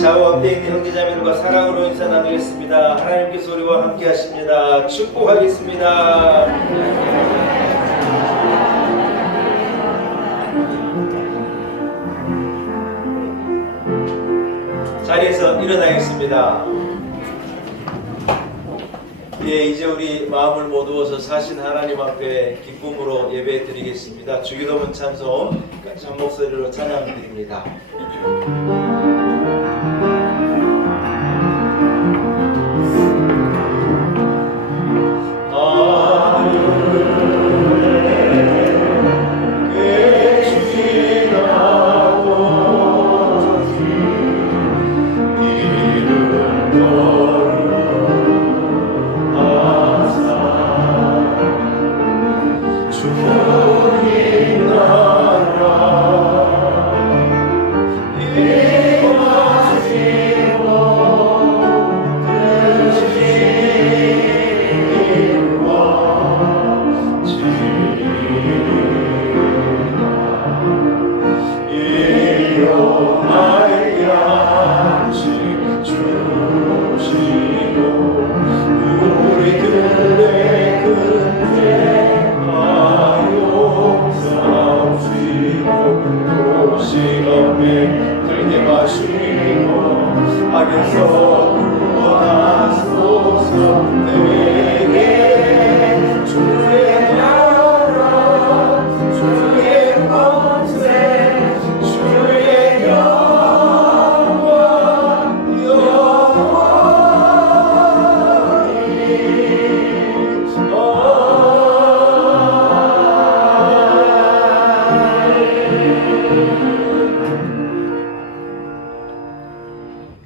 좌우 앞에 있는 형제자매들과 사랑으로 인사 나누겠습니다. 하나님께서 우리와 함께 하십니다. 축복하겠습니다. 자리에서 일어나겠습니다. 이제 우리 마음을 모두어서 사신 하나님 앞에 기쁨으로 예배 드리겠습니다. 주기도문 찬송 전 목소리로 찬양 드립니다.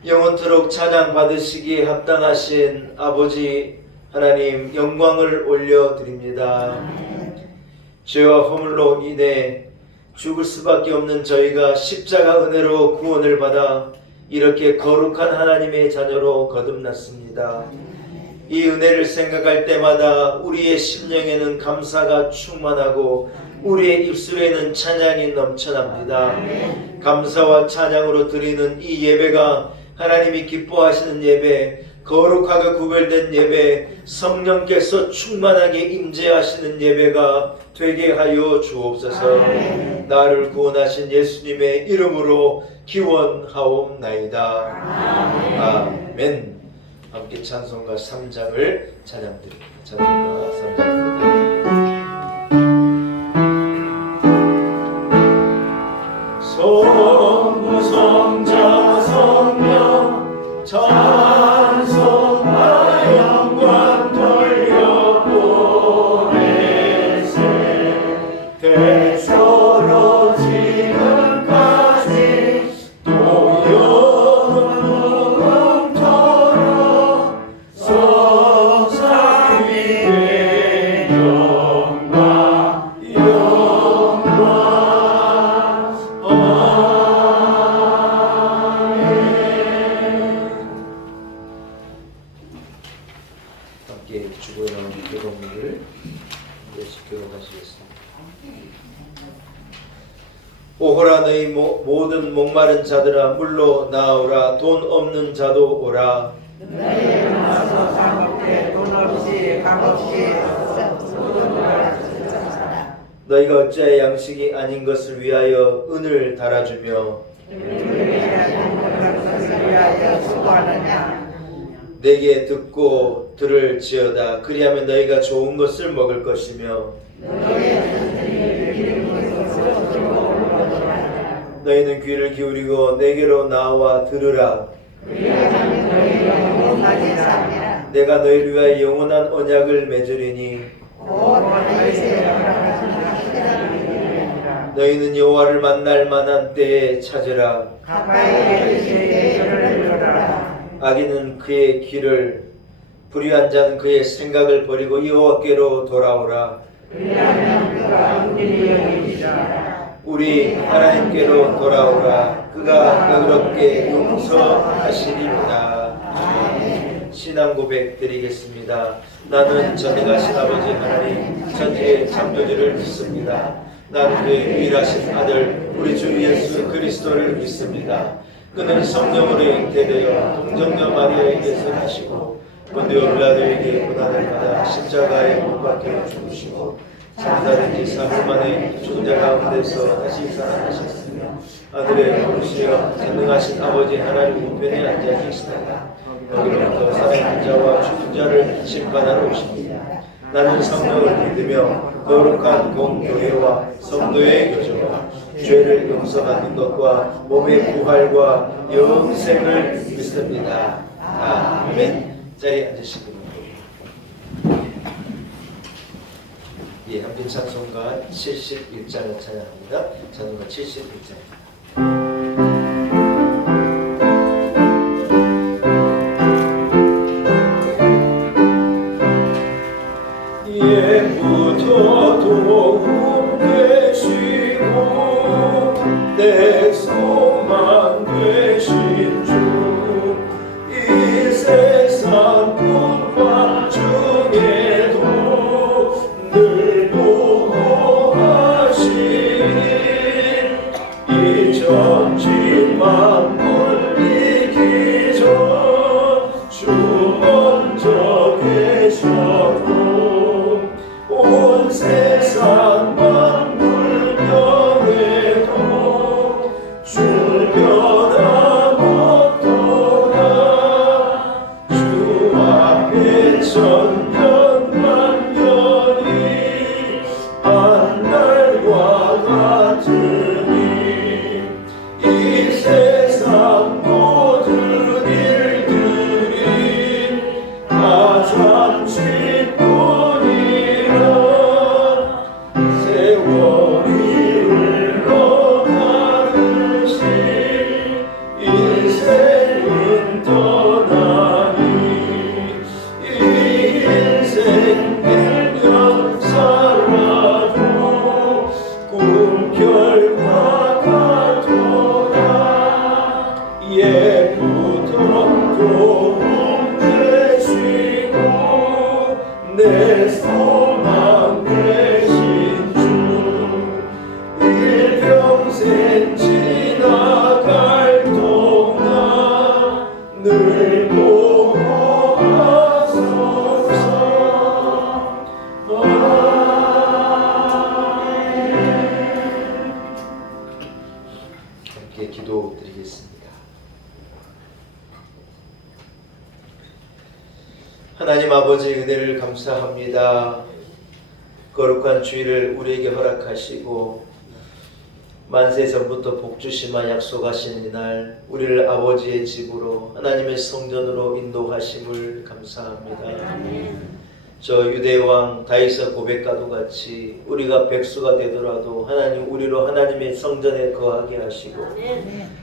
영원토록 찬양 받으시기에 합당하신 아버지 하나님 영광을 올려드립니다. 죄와 허물로 인해 죽을 수밖에 없는 저희가 십자가 은혜로 구원을 받아 이렇게 거룩한 하나님의 자녀로 거듭났습니다. 이 은혜를 생각할 때마다 우리의 심령에는 감사가 충만하고 우리의 입술에는 찬양이 넘쳐납니다. 감사와 찬양으로 드리는 이 예배가 하나님이 기뻐하시는 예배, 거룩하게 구별된 예배, 성령께서 충만하게 임재하시는 예배가 되게 하여 주옵소서. 나를 구원하신 예수님의 이름으로 기원하옵나이다. 아멘. 함께 찬송가 3장을 찬양드립니다. 찬송가 3장입니다. 성부 성자 성령 찬송과 영광 돌려보내세 대초로 지금까지 또 영원토록 성삼위의 영광 함께 주보에 나오는 교독문을 교독하시겠습니다. 오호라 너희 모든 목마른 자들아 물로 나오라. 돈 없는 자도 오라. 너희는 와서 값없게 돈 없이 값없이 너희가 어찌하여 양식이 아닌 것을 위하여 은을 달아주며 내게 듣고 들을지어다. 그리하면 너희가 좋은 것을 먹을 것이며 너희는 귀를 기울이고 내게로 나와 들으라. 내가 너희를 위하여 영원한 언약을 맺으리니 너희는 여호와를 만날 만한 때에 찾으라. 악인은 그의 길을, 불의한 자는 그의 생각을 버리고 여호와께로 돌아오라. 우리 하나님께로 돌아오라. 그가 너그럽게 용서하시리로다. 신앙 고백 드리겠습니다. 나는 전에 가신 아버지 하나님 천지의 창조주를 믿습니다. 나는 그의 유일하신 아들 우리 주 예수 그리스도를 믿습니다. 그는 성령으로 잉태되어 동정녀 마리아에게서 나시고 본디오 빌라도에게 고난을 받아 십자가에 못 박혀 죽으시고 장사된 지 3일 만에 죽은 자 가운데서 다시 살아나셨으며 아들의 버릇이여 전능하신 아버지 하나님 우편에 앉아 계시다가 거기로부터 살아있는 자와 죽은 자를 심판하러 오십니다. 나는 성령을 믿으며 거룩한 공교회와 성도의 교제와 죄를 용서받는 것과 몸의 부활과 영생을 믿습니다. 아멘. 자리에 앉으시기 바랍니다. 예, 한편 찬송가 71장을 찬양합니다. 찬송가 71장. 예부터 도움 되시고 내 소망 되신 주 이 세상 풍파 중에도 늘 보호하시니 이 전진 만물 이기 전 주 먼저 계셨고 온 세상 만물 변해도 주 변함없도다 주 앞에 천년만년이 한날과 같으니 이 세상 모든 일들이 다 잠시뿐이라 세월이 흘러가듯이 인생은 떠나니 이 인생 100년 살아도 꿈결과 같도다 예부터 도움 되시고 내 소망 되신 주 일평생 지나갈 동안 늘 보호하소서. 함께 기도드리겠습니다. 하나님 아버지 은혜를 감사합니다. 거룩한 주일을 우리에게 허락하시고 만세 전부터 복주시마 약속하신 이날 우리를 아버지의 집으로 하나님의 성전으로 인도하심을 감사합니다. 저 유대왕 다윗의 고백과도 같이 우리가 백수가 되더라도 하나님 우리로 하나님의 성전에 거하게 하시고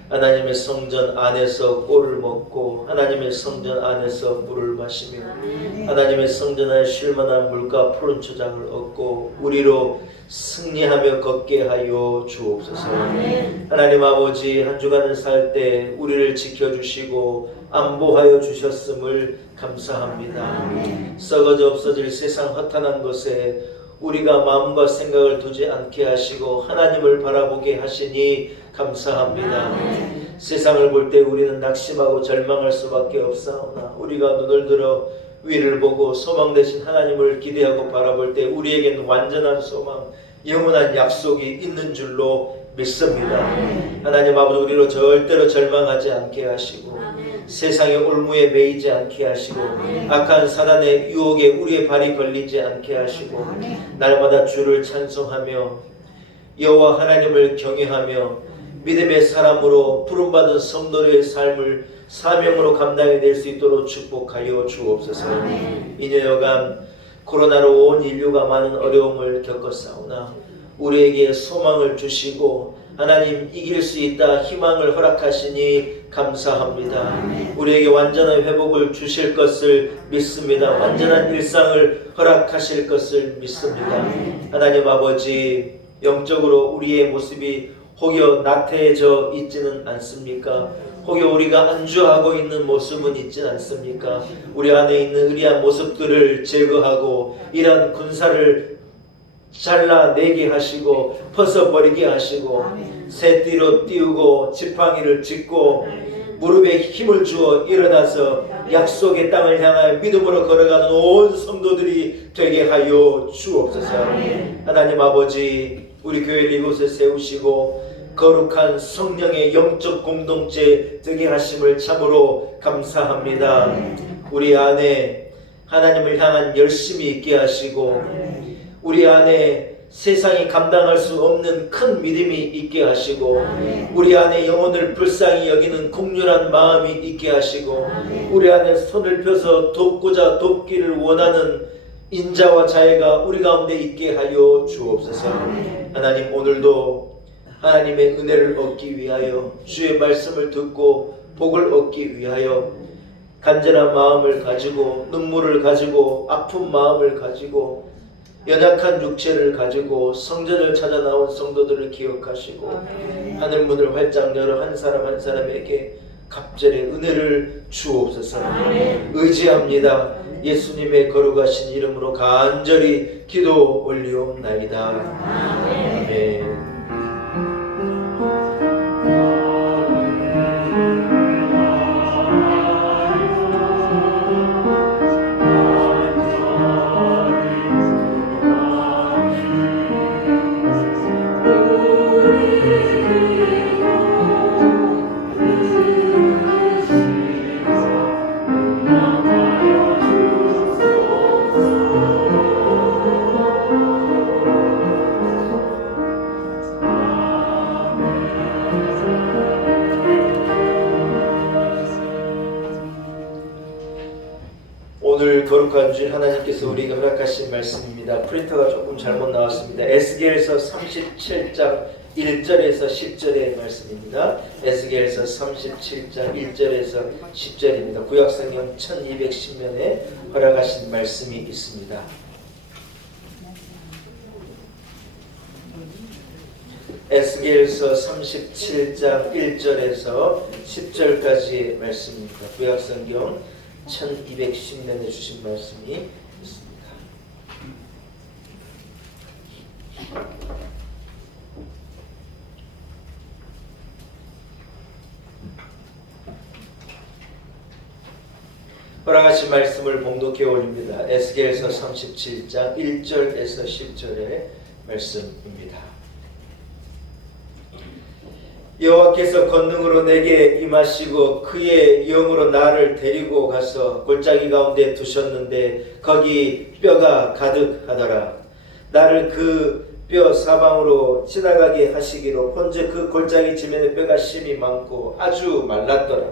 하나님의 성전 안에서 꼴을 먹고 하나님의 성전 안에서 물을 마시며 하나님의 성전 안에 쉴만한 물과 푸른 초장을 얻고 우리로 승리하며 걷게 하여 주옵소서. 하나님 아버지 한 주간을 살 때 우리를 지켜주시고 안보하여 주셨음을 감사합니다. 썩어져 없어질 세상 허탄한 것에 우리가 마음과 생각을 두지 않게 하시고 하나님을 바라보게 하시니 감사합니다. 세상을 볼 때 우리는 낙심하고 절망할 수밖에 없사오나 우리가 눈을 들어 위를 보고 소망 되신 하나님을 기대하고 바라볼 때 우리에겐 완전한 소망, 영원한 약속이 있는 줄로 믿습니다. 하나님 아버지 우리로 절대로 절망하지 않게 하시고 세상의 올무에 매이지 않게 하시고 악한 사단의 유혹에 우리의 발이 걸리지 않게 하시고 날마다 주를 찬송하며 여호와 하나님을 경외하며 믿음의 사람으로 부름받은 성도의 삶을 사명으로 감당해낼 수 있도록 축복하여 주옵소서. 이녀여간 코로나로 온 인류가 많은 어려움을 겪었사오나 우리에게 소망을 주시고 하나님 이길 수 있다 희망을 허락하시니 감사합니다. 우리에게 완전한 회복을 주실 것을 믿습니다. 완전한 일상을 허락하실 것을 믿습니다. 하나님 아버지 영적으로 우리의 모습이 혹여 나태해져 있지는 않습니까? 혹여 우리가 안주하고 있는 모습은 있지 않습니까? 우리 안에 있는 의리한 모습들을 제거하고 이러한 군사를 잘라내게 하시고 벗어버리게 하시고 새띠로 띄우고 지팡이를 짚고 무릎에 힘을 주어 일어나서 약속의 땅을 향하여 믿음으로 걸어가는 온 성도들이 되게 하여 주옵소서. 하나님 아버지, 우리 교회를 이곳에 세우시고 거룩한 성령의 영적 공동체 되게 하심을 참으로 감사합니다. 우리 안에 하나님을 향한 열심이 있게 하시고 우리 안에 세상이 감당할 수 없는 큰 믿음이 있게 하시고 우리 안에 영혼을 불쌍히 여기는 긍휼한 마음이 있게 하시고 우리 안에 손을 펴서 돕고자 돕기를 원하는 인자와 자애가 우리 가운데 있게 하여 주옵소서. 하나님, 오늘도 하나님의 은혜를 얻기 위하여 주의 말씀을 듣고 복을 얻기 위하여 간절한 마음을 가지고 눈물을 가지고 아픈 마음을 가지고 연약한 육체를 가지고 성전을 찾아 나온 성도들을 기억하시고 하늘 문을 활짝 열어 한 사람 한 사람에게 갑절의 은혜를 주옵소서. 의지합니다. 예수님의 거룩하신 이름으로 간절히 기도 올리옵나이다. 아멘. 오늘 거룩한 주일 하나님께서 우리에게 허락하신 말씀입니다. 프린터가 조금 잘못 나왔습니다. 에스겔서 37장 1절에서 10절의 말씀입니다. 에스겔서 37장 1절에서 10절입니다. 구약성경 1210면에 허락하신 말씀이 있습니다. 에스겔서 37장 1절에서 10절까지의 말씀입니다. 구약성경 1210년에 주신 말씀이 있습니다. 허락하신 말씀을 봉독해 올립니다. 에스겔서 37장 1절에서 10절의 말씀입니다. 여호와께서 권능으로 내게 임하시고 그의 영으로 나를 데리고 가서 골짜기 가운데 두셨는데 거기 뼈가 가득하더라. 나를 그 뼈 사방으로 지나가게 하시기로 본즉 그 골짜기 지면에 뼈가 심이 많고 아주 말랐더라.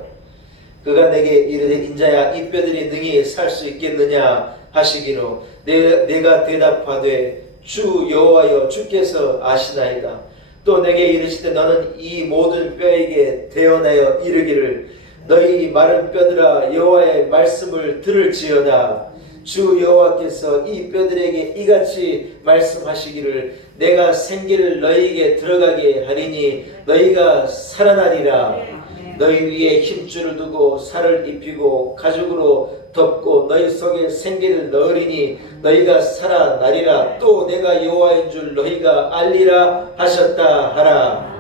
그가 내게 이르되 인자야 이 뼈들이 능히 살 수 있겠느냐 하시기로 내가 대답하되 주 여호와여 주께서 아시나이다. 또 내게 이르시되 너는 이 모든 뼈에게 대언하여 이르기를 너희 마른 뼈들아 여호와의 말씀을 들을지어다. 주 여호와께서 이 뼈들에게 이같이 말씀하시기를 내가 생기를 너희에게 들어가게 하리니 너희가 살아나리라. 너희 위에 힘줄을 두고 살을 입히고 가죽으로 덮고 너희 속에 생기를 넣으리니 너희가 살아나리라. 또 내가 여호와인 줄 너희가 알리라 하셨다 하라.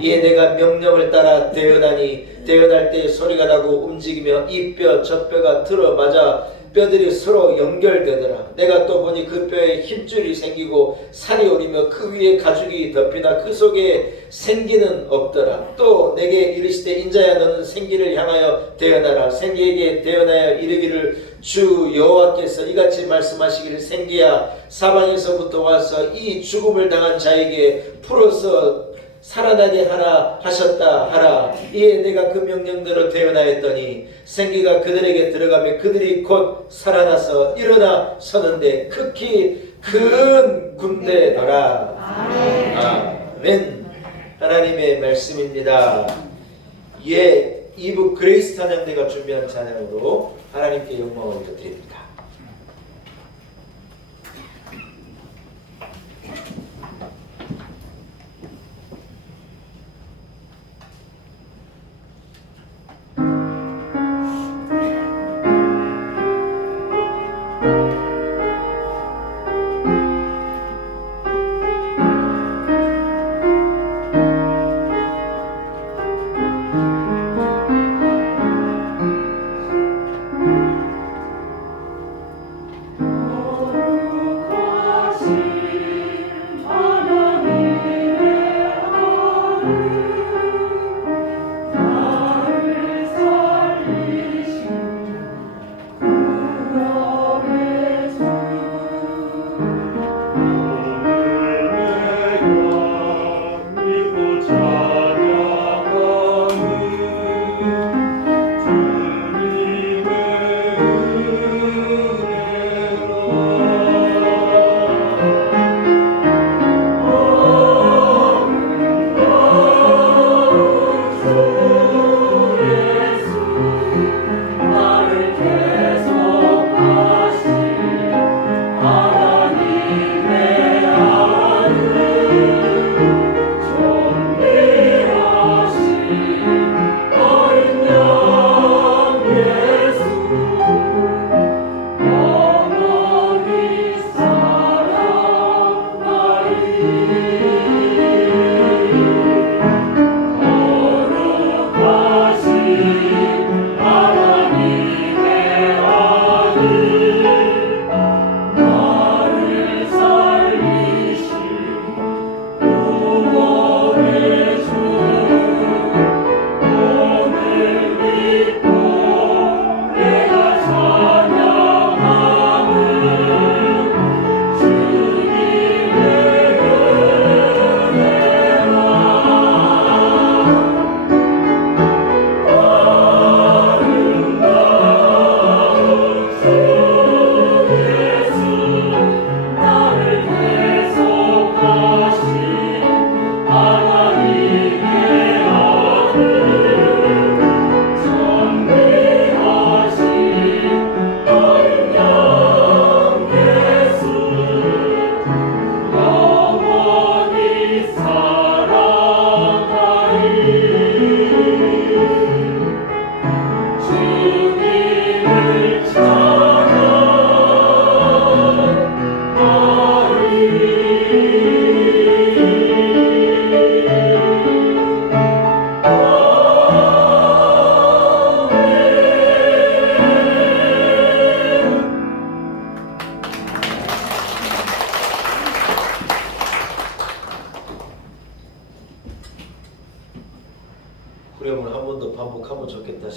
이에 내가 명령을 따라 대언하니 대언할 때 소리가 나고 움직이며 이 뼈 저 뼈가 들어맞아 뼈들이 서로 연결되더라. 내가 또 보니 그 뼈에 힘줄이 생기고 살이 오리며 그 위에 가죽이 덮이나 그 속에 생기는 없더라. 또 내게 이르시되 인자야 너는 생기를 향하여 대언하라. 생기에게 대언하여 이르기를 주 여호와께서 이같이 말씀하시기를 생기야 사방에서부터 와서 이 죽음을 당한 자에게 풀어서 살아나게 하라 하셨다 하라. 이에 내가 그 명령대로 대언하였더니 생기가 그들에게 들어가며 그들이 곧 살아나서 일어나 서는데 극히 큰 군대더라. 아멘. 하나님의 말씀입니다. 예, 2부 그레이스 찬양대가 준비한 찬양으로 하나님께 영광을 드립니다.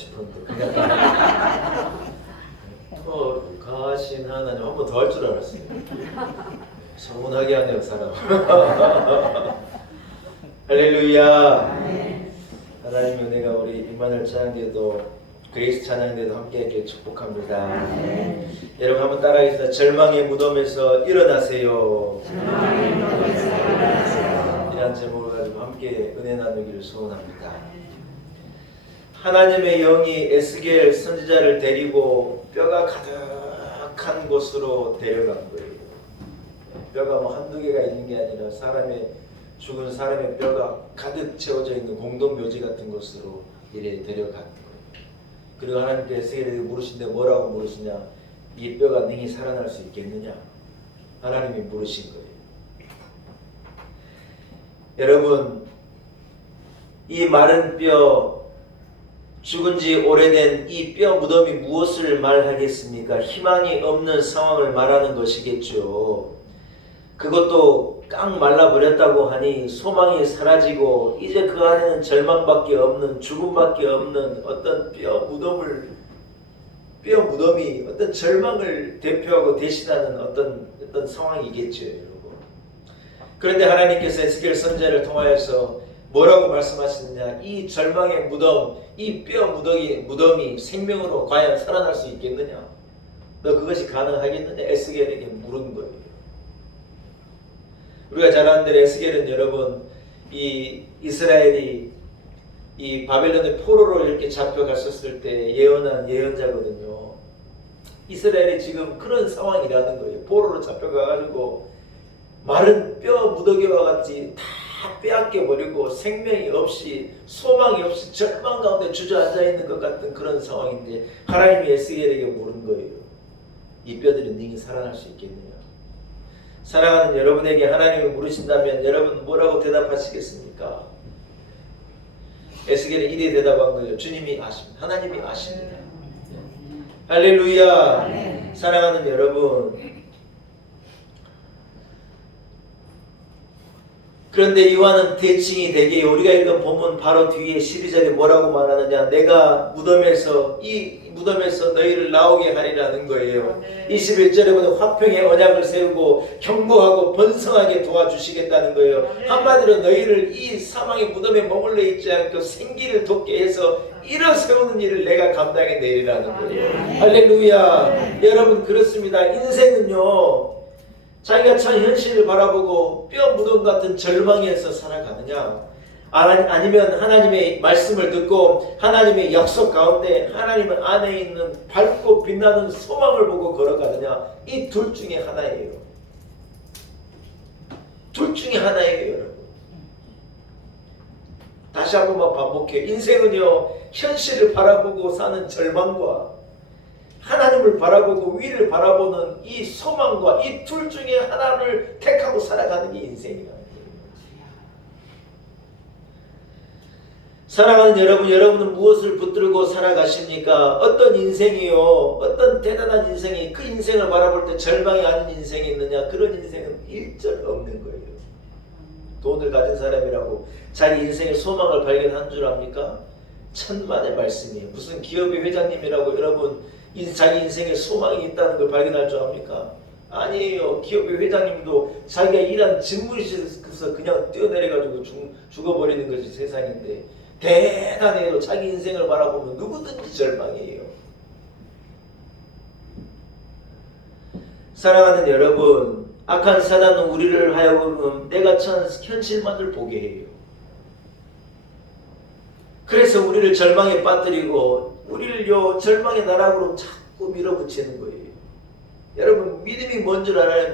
싶은데 그냥 가신 하나님 한 번 더 할 줄 알았어요. 서운하게 하네요 사람. 할렐루야. 하나님의 은혜가 우리 임마누엘 찬양대도 그레이스 찬양대도 함께하길 축복합니다. 여러분 한번 따라하겠습니다. 절망의 무덤에서 일어나세요. 이런 제목을 가지고 함께 은혜 나누기를 소원합니다. 하나님의 영이 에스겔 선지자를 데리고 뼈가 가득한 곳으로 데려간 거예요. 뼈가 뭐 한두 개가 있는 게 아니라 죽은 사람의 뼈가 가득 채워져 있는 공동묘지 같은 곳으로 이래 데려간 거예요. 그리고 하나님께 에스겔에게 물으신데 뭐라고 물으시냐? 이 뼈가 능히 살아날 수 있겠느냐? 하나님이 물으신 거예요. 여러분, 이 마른 뼈, 죽은 지 오래된 이 뼈 무덤이 무엇을 말하겠습니까? 희망이 없는 상황을 말하는 것이겠죠. 그것도 깡 말라버렸다고 하니 소망이 사라지고 이제 그 안에는 절망밖에 없는, 죽음밖에 없는 어떤 뼈 무덤이 어떤 절망을 대표하고 대신하는 어떤 상황이겠죠, 여러분. 그런데 하나님께서 에스겔 선지자를 통하여서 뭐라고 말씀하시느냐? 이 절망의 무덤, 이 뼈 무덤이 생명으로 과연 살아날 수 있겠느냐? 너 그것이 가능하겠느냐? 에스겔에게 물은 거예요. 우리가 잘 아는 대로 에스겔은 여러분, 이 이스라엘이 이 바벨론의 포로로 이렇게 잡혀갔었을 때 예언한 예언자거든요. 이스라엘이 지금 그런 상황이라는 거예요. 포로로 잡혀가가지고 마른 뼈 무더기와 같이 다 빼앗겨 버리고 생명이 없이 소망이 없이 절망 가운데 주저앉아 있는 것 같은 그런 상황인데 하나님이 에스겔에게 물은 거예요. 이 뼈들이 능히 살아날 수 있겠느냐? 사랑하는 여러분에게 하나님이 물으신다면 여러분 뭐라고 대답하시겠습니까? 에스겔은 이래 대답한 거예요. 주님이 아십니다. 하나님이 아십니다. 할렐루야. 사랑하는 여러분, 그런데 이와는 대칭이 되게 우리가 읽은 본문 바로 뒤에 12절에 뭐라고 말하느냐? 내가 이 무덤에서 너희를 나오게 하리라는 거예요. 21절에 보면 화평의 언약을 세우고 견고하고 번성하게 도와주시겠다는 거예요. 한마디로 너희를 이 사망의 무덤에 머물러 있지 않고 생기를 돋게 해서 일어세우는 일을 내가 감당해 내리라는 거예요. 할렐루야. 여러분 그렇습니다. 인생은요, 자기가 참 현실을 바라보고 뼈 무덤 같은 절망에서 살아가느냐, 아니면 하나님의 말씀을 듣고 하나님의 약속 가운데 하나님 안에 있는 밝고 빛나는 소망을 보고 걸어가느냐, 이 둘 중에 하나예요. 둘 중에 하나예요, 여러분. 다시 한 번만 반복해요. 인생은요, 현실을 바라보고 사는 절망과 하나님을 바라보고 위를 바라보는 이 소망과 이 둘 중에 하나를 택하고 살아가는 게 인생이라는 거예요. 사랑하는 여러분, 여러분은 무엇을 붙들고 살아가십니까? 어떤 인생이요? 어떤 대단한 인생이, 그 인생을 바라볼 때 절망이 아닌 인생이 있느냐? 그런 인생은 일절 없는 거예요. 돈을 가진 사람이라고 자기 인생의 소망을 발견한 줄 압니까? 천만의 말씀이에요. 무슨 기업의 회장님이라고 여러분 자기 인생에 소망이 있다는 걸 발견할 줄 압니까? 아니에요. 기업의 회장님도 자기가 일한 직무실에서 그냥 뛰어내려가지고 죽어버리는 것이 세상인데, 대단해요. 자기 인생을 바라보면 누구든지 절망이에요. 사랑하는 여러분, 악한 사단은 우리를 하여금 내가 처한 현실만을 보게 해요. 그래서 우리를 절망에 빠뜨리고 우리를 절망의 나락으로 자꾸 밀어붙이는 거예요. 여러분, 믿음이 뭔 줄 알아요?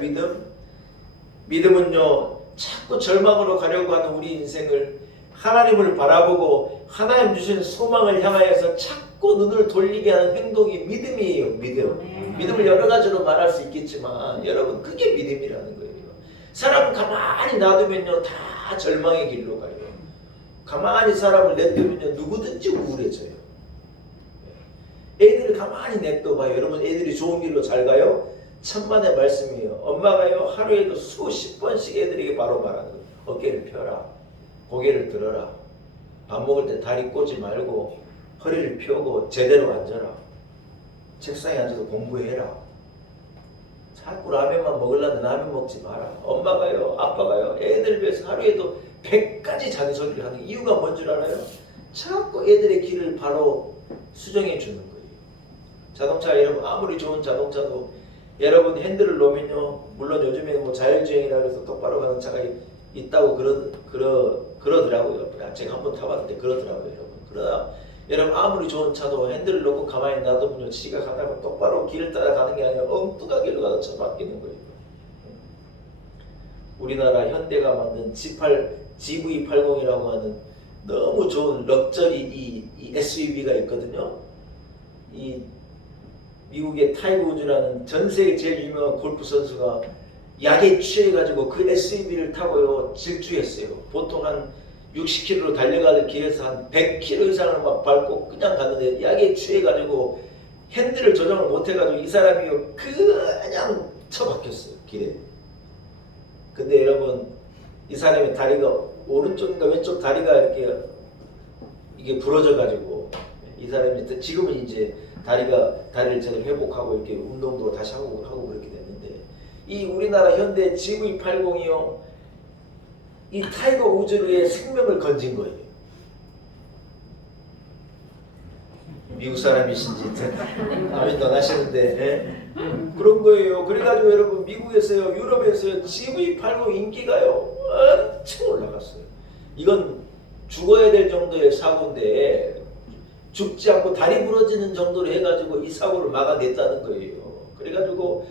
믿음은요, 자꾸 절망으로 가려고 하는 우리 인생을 하나님을 바라보고 하나님 주신 소망을 향하여서 자꾸 눈을 돌리게 하는 행동이 믿음이에요. 믿음을 여러 가지로 말할 수 있겠지만 여러분, 그게 믿음이라는 거예요. 사람은 가만히 놔두면요, 다 절망의 길로 가요. 가만히 사람을 냅두면요, 누구든지 우울해져요. 애들을 가만히 냅둬봐요. 여러분, 애들이 좋은 길로 잘 가요? 천만의 말씀이에요. 엄마가요, 하루에도 수십 번씩 애들에게 바로 말하는 거예요. 어깨를 펴라, 고개를 들어라, 밥 먹을 때 다리 꼬지 말고 허리를 펴고 제대로 앉아라. 책상에 앉아서 공부해라. 자꾸 라면만 먹으려면 라면 먹지 마라. 엄마가요, 아빠가요, 애들 위해서 하루에도 100가지 잔소리를 하는 이유가 뭔 줄 알아요? 자꾸 애들의 길을 바로 수정해 주는 거예요. 자동차 여러분 아무리 좋은 자동차도 여러분 핸들을 놓으면요, 물론 요즘에는 뭐 자율주행이라 해서 똑바로 가는 차가 있다고 그러더라고요. 제가 한번 타봤는데 그러더라고요, 여러분. 그러나 여러분 아무리 좋은 차도 핸들을 놓고 가만히 놔두면요, 지가 가다가 똑바로 길을 따라가는 게 아니라 엉뚱하게 가다 쳐박히는 거예요. 우리나라 현대가 만든 GV80이라고 하는 너무 좋은 럭셔리 이 SUV가 있거든요. 이 미국의 타이거 우즈라는 전 세계 제일 유명한 골프 선수가 약에 취해가지고 그 SUV를 타고요 질주했어요. 보통 한 60km로 달려가는 길에서 한 100km 이상을 막 밟고 그냥 갔는데 약에 취해가지고 핸들을 조정을 못해가지고 이 사람이요 그냥 처박혔어요, 길에. 근데 여러분 이 사람의 다리가 오른쪽인가 왼쪽 다리가 이게 부러져가지고 이 사람이 지금은 이제 다리를 제대로 회복하고 이렇게 운동도 다시 하고 그렇게 됐는데, 이 우리나라 현대 GV80이요 이 타이거 우즈의 생명을 건진 거예요. 미국 사람이신지 아멘도 안 하시는데 그런 거예요. 그래가지고 여러분 미국에서요, 유럽에서요 GV80 인기가요 엄청 올라갔어요. 이건 죽어야 될 정도의 사고인데 죽지 않고 다리 부러지는 정도로 해가지고 이 사고를 막아냈다는 거예요. 그래가지고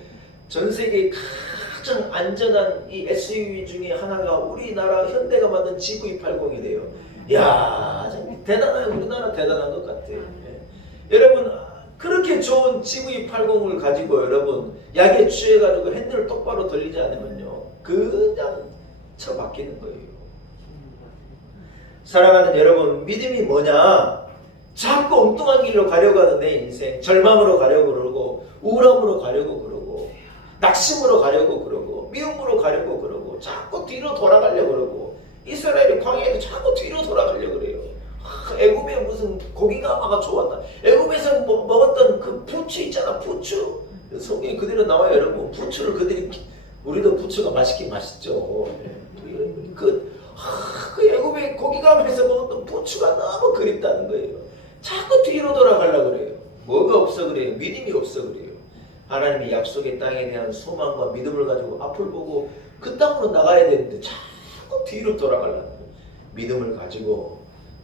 전 세계 가장 안전한 이 SUV 중에 하나가 우리나라 현대가 만든 GV80이래요. 이야, 대단해요. 우리나라 대단한 것 같아요. 여러분 그렇게 좋은 GV80을 가지고 여러분 약에 취해가지고 핸들을 똑바로 돌리지 않으면요 그냥 처박히는 거예요. 사랑하는 여러분, 믿음이 뭐냐? 자꾸 엉뚱한 길로 가려고 하는 내 인생, 절망으로 가려고 그러고 우울함으로 가려고 그러고 낙심으로 가려고 그러고 미움으로 가려고 그러고 자꾸 뒤로 돌아가려고 그러고, 이스라엘이 광야에서 자꾸 뒤로 돌아가려고 그래요. 애굽에 무슨 고기가마가 좋았다. 애굽에서 먹었던 그 부추 있잖아, 부추. 성경에 그대로 나와요, 여러분. 부추를 그들이, 우리도 부추가 맛있긴 맛있죠. 그 애굽의 고기가마에서 먹었던 부추가 너무 그립다는 거예요. 자꾸 뒤로 돌아가려고 그래요. 뭐가 없어 그래요? 믿음이 없어 그래요. 하나님의 약속의 땅에 대한 소망과 믿음을 가지고 앞을 보고 그 땅으로 나가야 되는데 자꾸 뒤로 돌아가려고 해요. 믿음을 가지고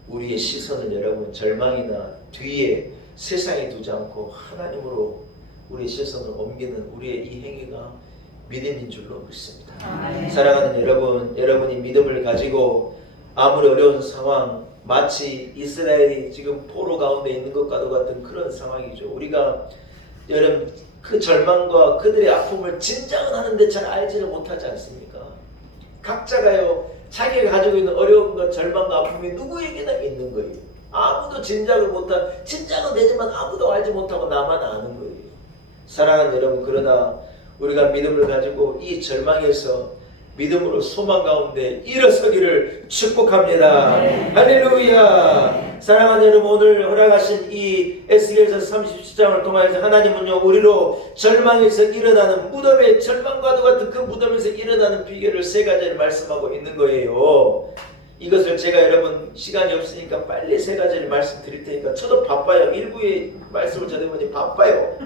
우리의 시선을 여러분 절망이나 뒤에 세상에 두지 않고 하나님으로 우리의 시선을 옮기는 우리의 이 행위가 믿음인 줄로 믿습니다. 사랑하는 여러분, 여러분이 믿음을 가지고 아무리 어려운 상황, 마치 이스라엘이 지금 포로 가운데 있는 것과도 같은 그런 상황이죠. 우리가 여러분 그 절망과 그들의 아픔을 짐작은 하는데 잘 알지를 못하지 않습니까? 각자가요 자기가 가지고 있는 어려움과 절망과 아픔이 누구에게나 있는 거예요. 아무도 짐작은 되지만 아무도 알지 못하고 나만 아는 거예요. 사랑하는 여러분, 그러나 우리가 믿음을 가지고 이 절망에서 믿음으로 소망 가운데 일어서기를 축복합니다. 할렐루야. 사랑하는 여러분, 오늘 허락하신 이 에스겔서 37장을 통하여서 하나님은요 우리로 절망에서 일어나는 무덤의 절망과도 같은 그 무덤에서 일어나는 비결을 세 가지를 말씀하고 있는 거예요. 이것을 제가 여러분 시간이 없으니까 빨리 세 가지를 말씀드릴 테니까, 저도 바빠요. 일부의 말씀을 전해보니 바빠요.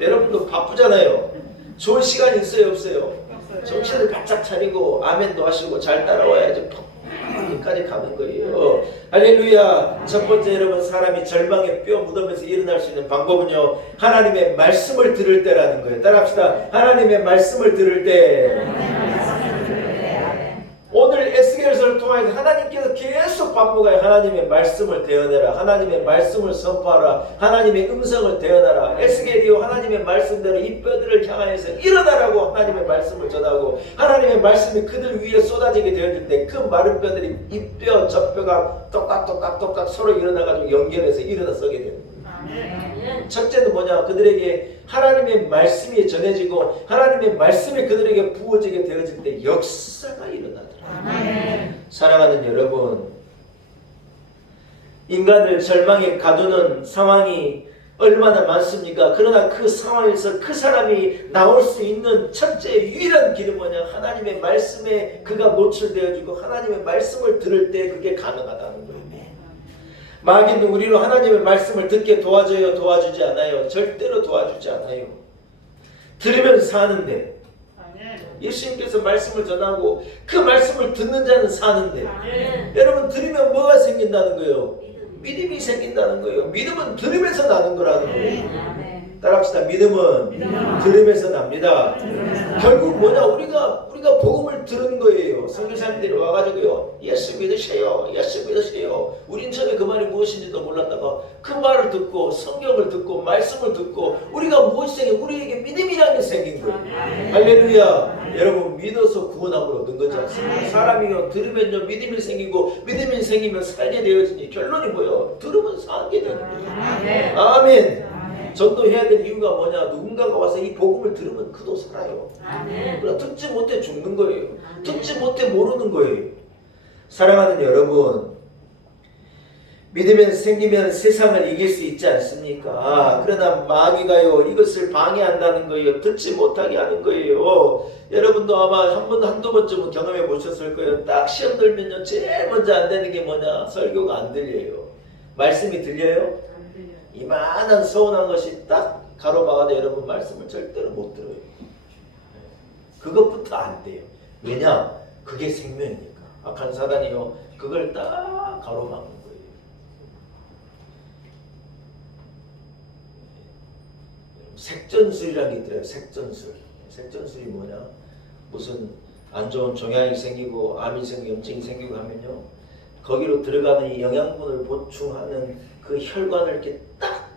여러분도 바쁘잖아요. 좋은 시간이 있어요, 없어요? 정신을 바짝 차리고 아멘도 하시고 잘 따라와야지 여기까지 가는 거예요. 할렐루야. 첫 번째, 여러분 사람이 절망의 뼈 무덤에서 일어날 수 있는 방법은요 하나님의 말씀을 들을 때라는 거예요. 따라합시다. 하나님의 말씀을 들을 때. 오늘 에스겔서를 통해서 하나님께서 계속 반복하여 하나님의 말씀을 대언해라, 하나님의 말씀을 선포하라, 하나님의 음성을 대언하라. 에스겔이요 하나님의 말씀대로 이 뼈들을 향하여서 일어나라고 하나님의 말씀을 전하고, 하나님의 말씀이 그들 위에 쏟아지게 되어질 때 그 마른 뼈들이 이 뼈 저 뼈가 똑딱 서로 일어나가지고 연결해서 일어나서게 됩니다. 첫째는 뭐냐? 그들에게 하나님의 말씀이 전해지고 하나님의 말씀이 그들에게 부어지게 되어질 때 역사가 일어나더라. 사랑하는 여러분, 인간을 절망에 가두는 상황이 얼마나 많습니까? 그러나 그 상황에서 그 사람이 나올 수 있는 첫째 유일한 길은 뭐냐? 하나님의 말씀에 그가 노출되어지고 하나님의 말씀을 들을 때 그게 가능하다는 거예요. 마귀는 우리로 하나님의 말씀을 듣게 도와줘요? 도와주지 않아요? 절대로 도와주지 않아요. 들으면 사는데, 예수님께서 말씀을 전하고 그 말씀을 듣는 자는 사는데, 여러분 들으면 뭐가 생긴다는 거예요? 믿음이 생긴다는 거예요. 믿음은 들으면서 나는 거라는 거예요. 따라합시다. 믿음은 들으면서 납니다. 결국 뭐냐? 우리가 복음을 들은 거예요. 선교사님들이 와가지고요, 예수 믿으세요, 예수 믿으세요. 우린 처음에 그 말이 무엇인지도 몰랐다가 그 말을 듣고 성경을 듣고 말씀을 듣고 우리가 무엇이 생긴, 우리에게 믿음이라는 게 생긴 거예요. 할렐루야. 여러분 믿어서 구원함을 얻은 거지 않습니까? 사람이요 들으면요 믿음이 생기고 믿음이 생기면 살게 되어지니 결론이 뭐예요? 들으면 살게 되는 거예요. 아멘. 전도해야 될 이유가 뭐냐? 누군가가 와서 이 복음을 들으면 그도 살아요. 그러나 듣지 못해 죽는 거예요. 듣지 못해 모르는 거예요. 사랑하는 여러분, 믿으면 생기면 세상을 이길 수 있지 않습니까? 그러나 마귀가요 이것을 방해한다는 거예요. 듣지 못하게 하는 거예요. 여러분도 아마 한두 번쯤은 경험해 보셨을 거예요. 딱 시험 들면요 제일 먼저 안 되는 게 뭐냐? 설교가 안 들려요. 말씀이 들려요? 이만한 서운한 것이 딱 가로막아도 여러분 말씀을 절대로 못 들어요. 그것부터 안 돼요. 왜냐? 그게 생명이니까. 악한 사단이요 그걸 딱 가로막는 거예요. 색전술이라는 게 있더라고요. 색전술. 색전술이 뭐냐? 무슨 안 좋은 종양이 생기고 암이 생기고 염증이 생기고 하면요 거기로 들어가는 이 영양분을 보충하는 그 혈관을 이렇게 딱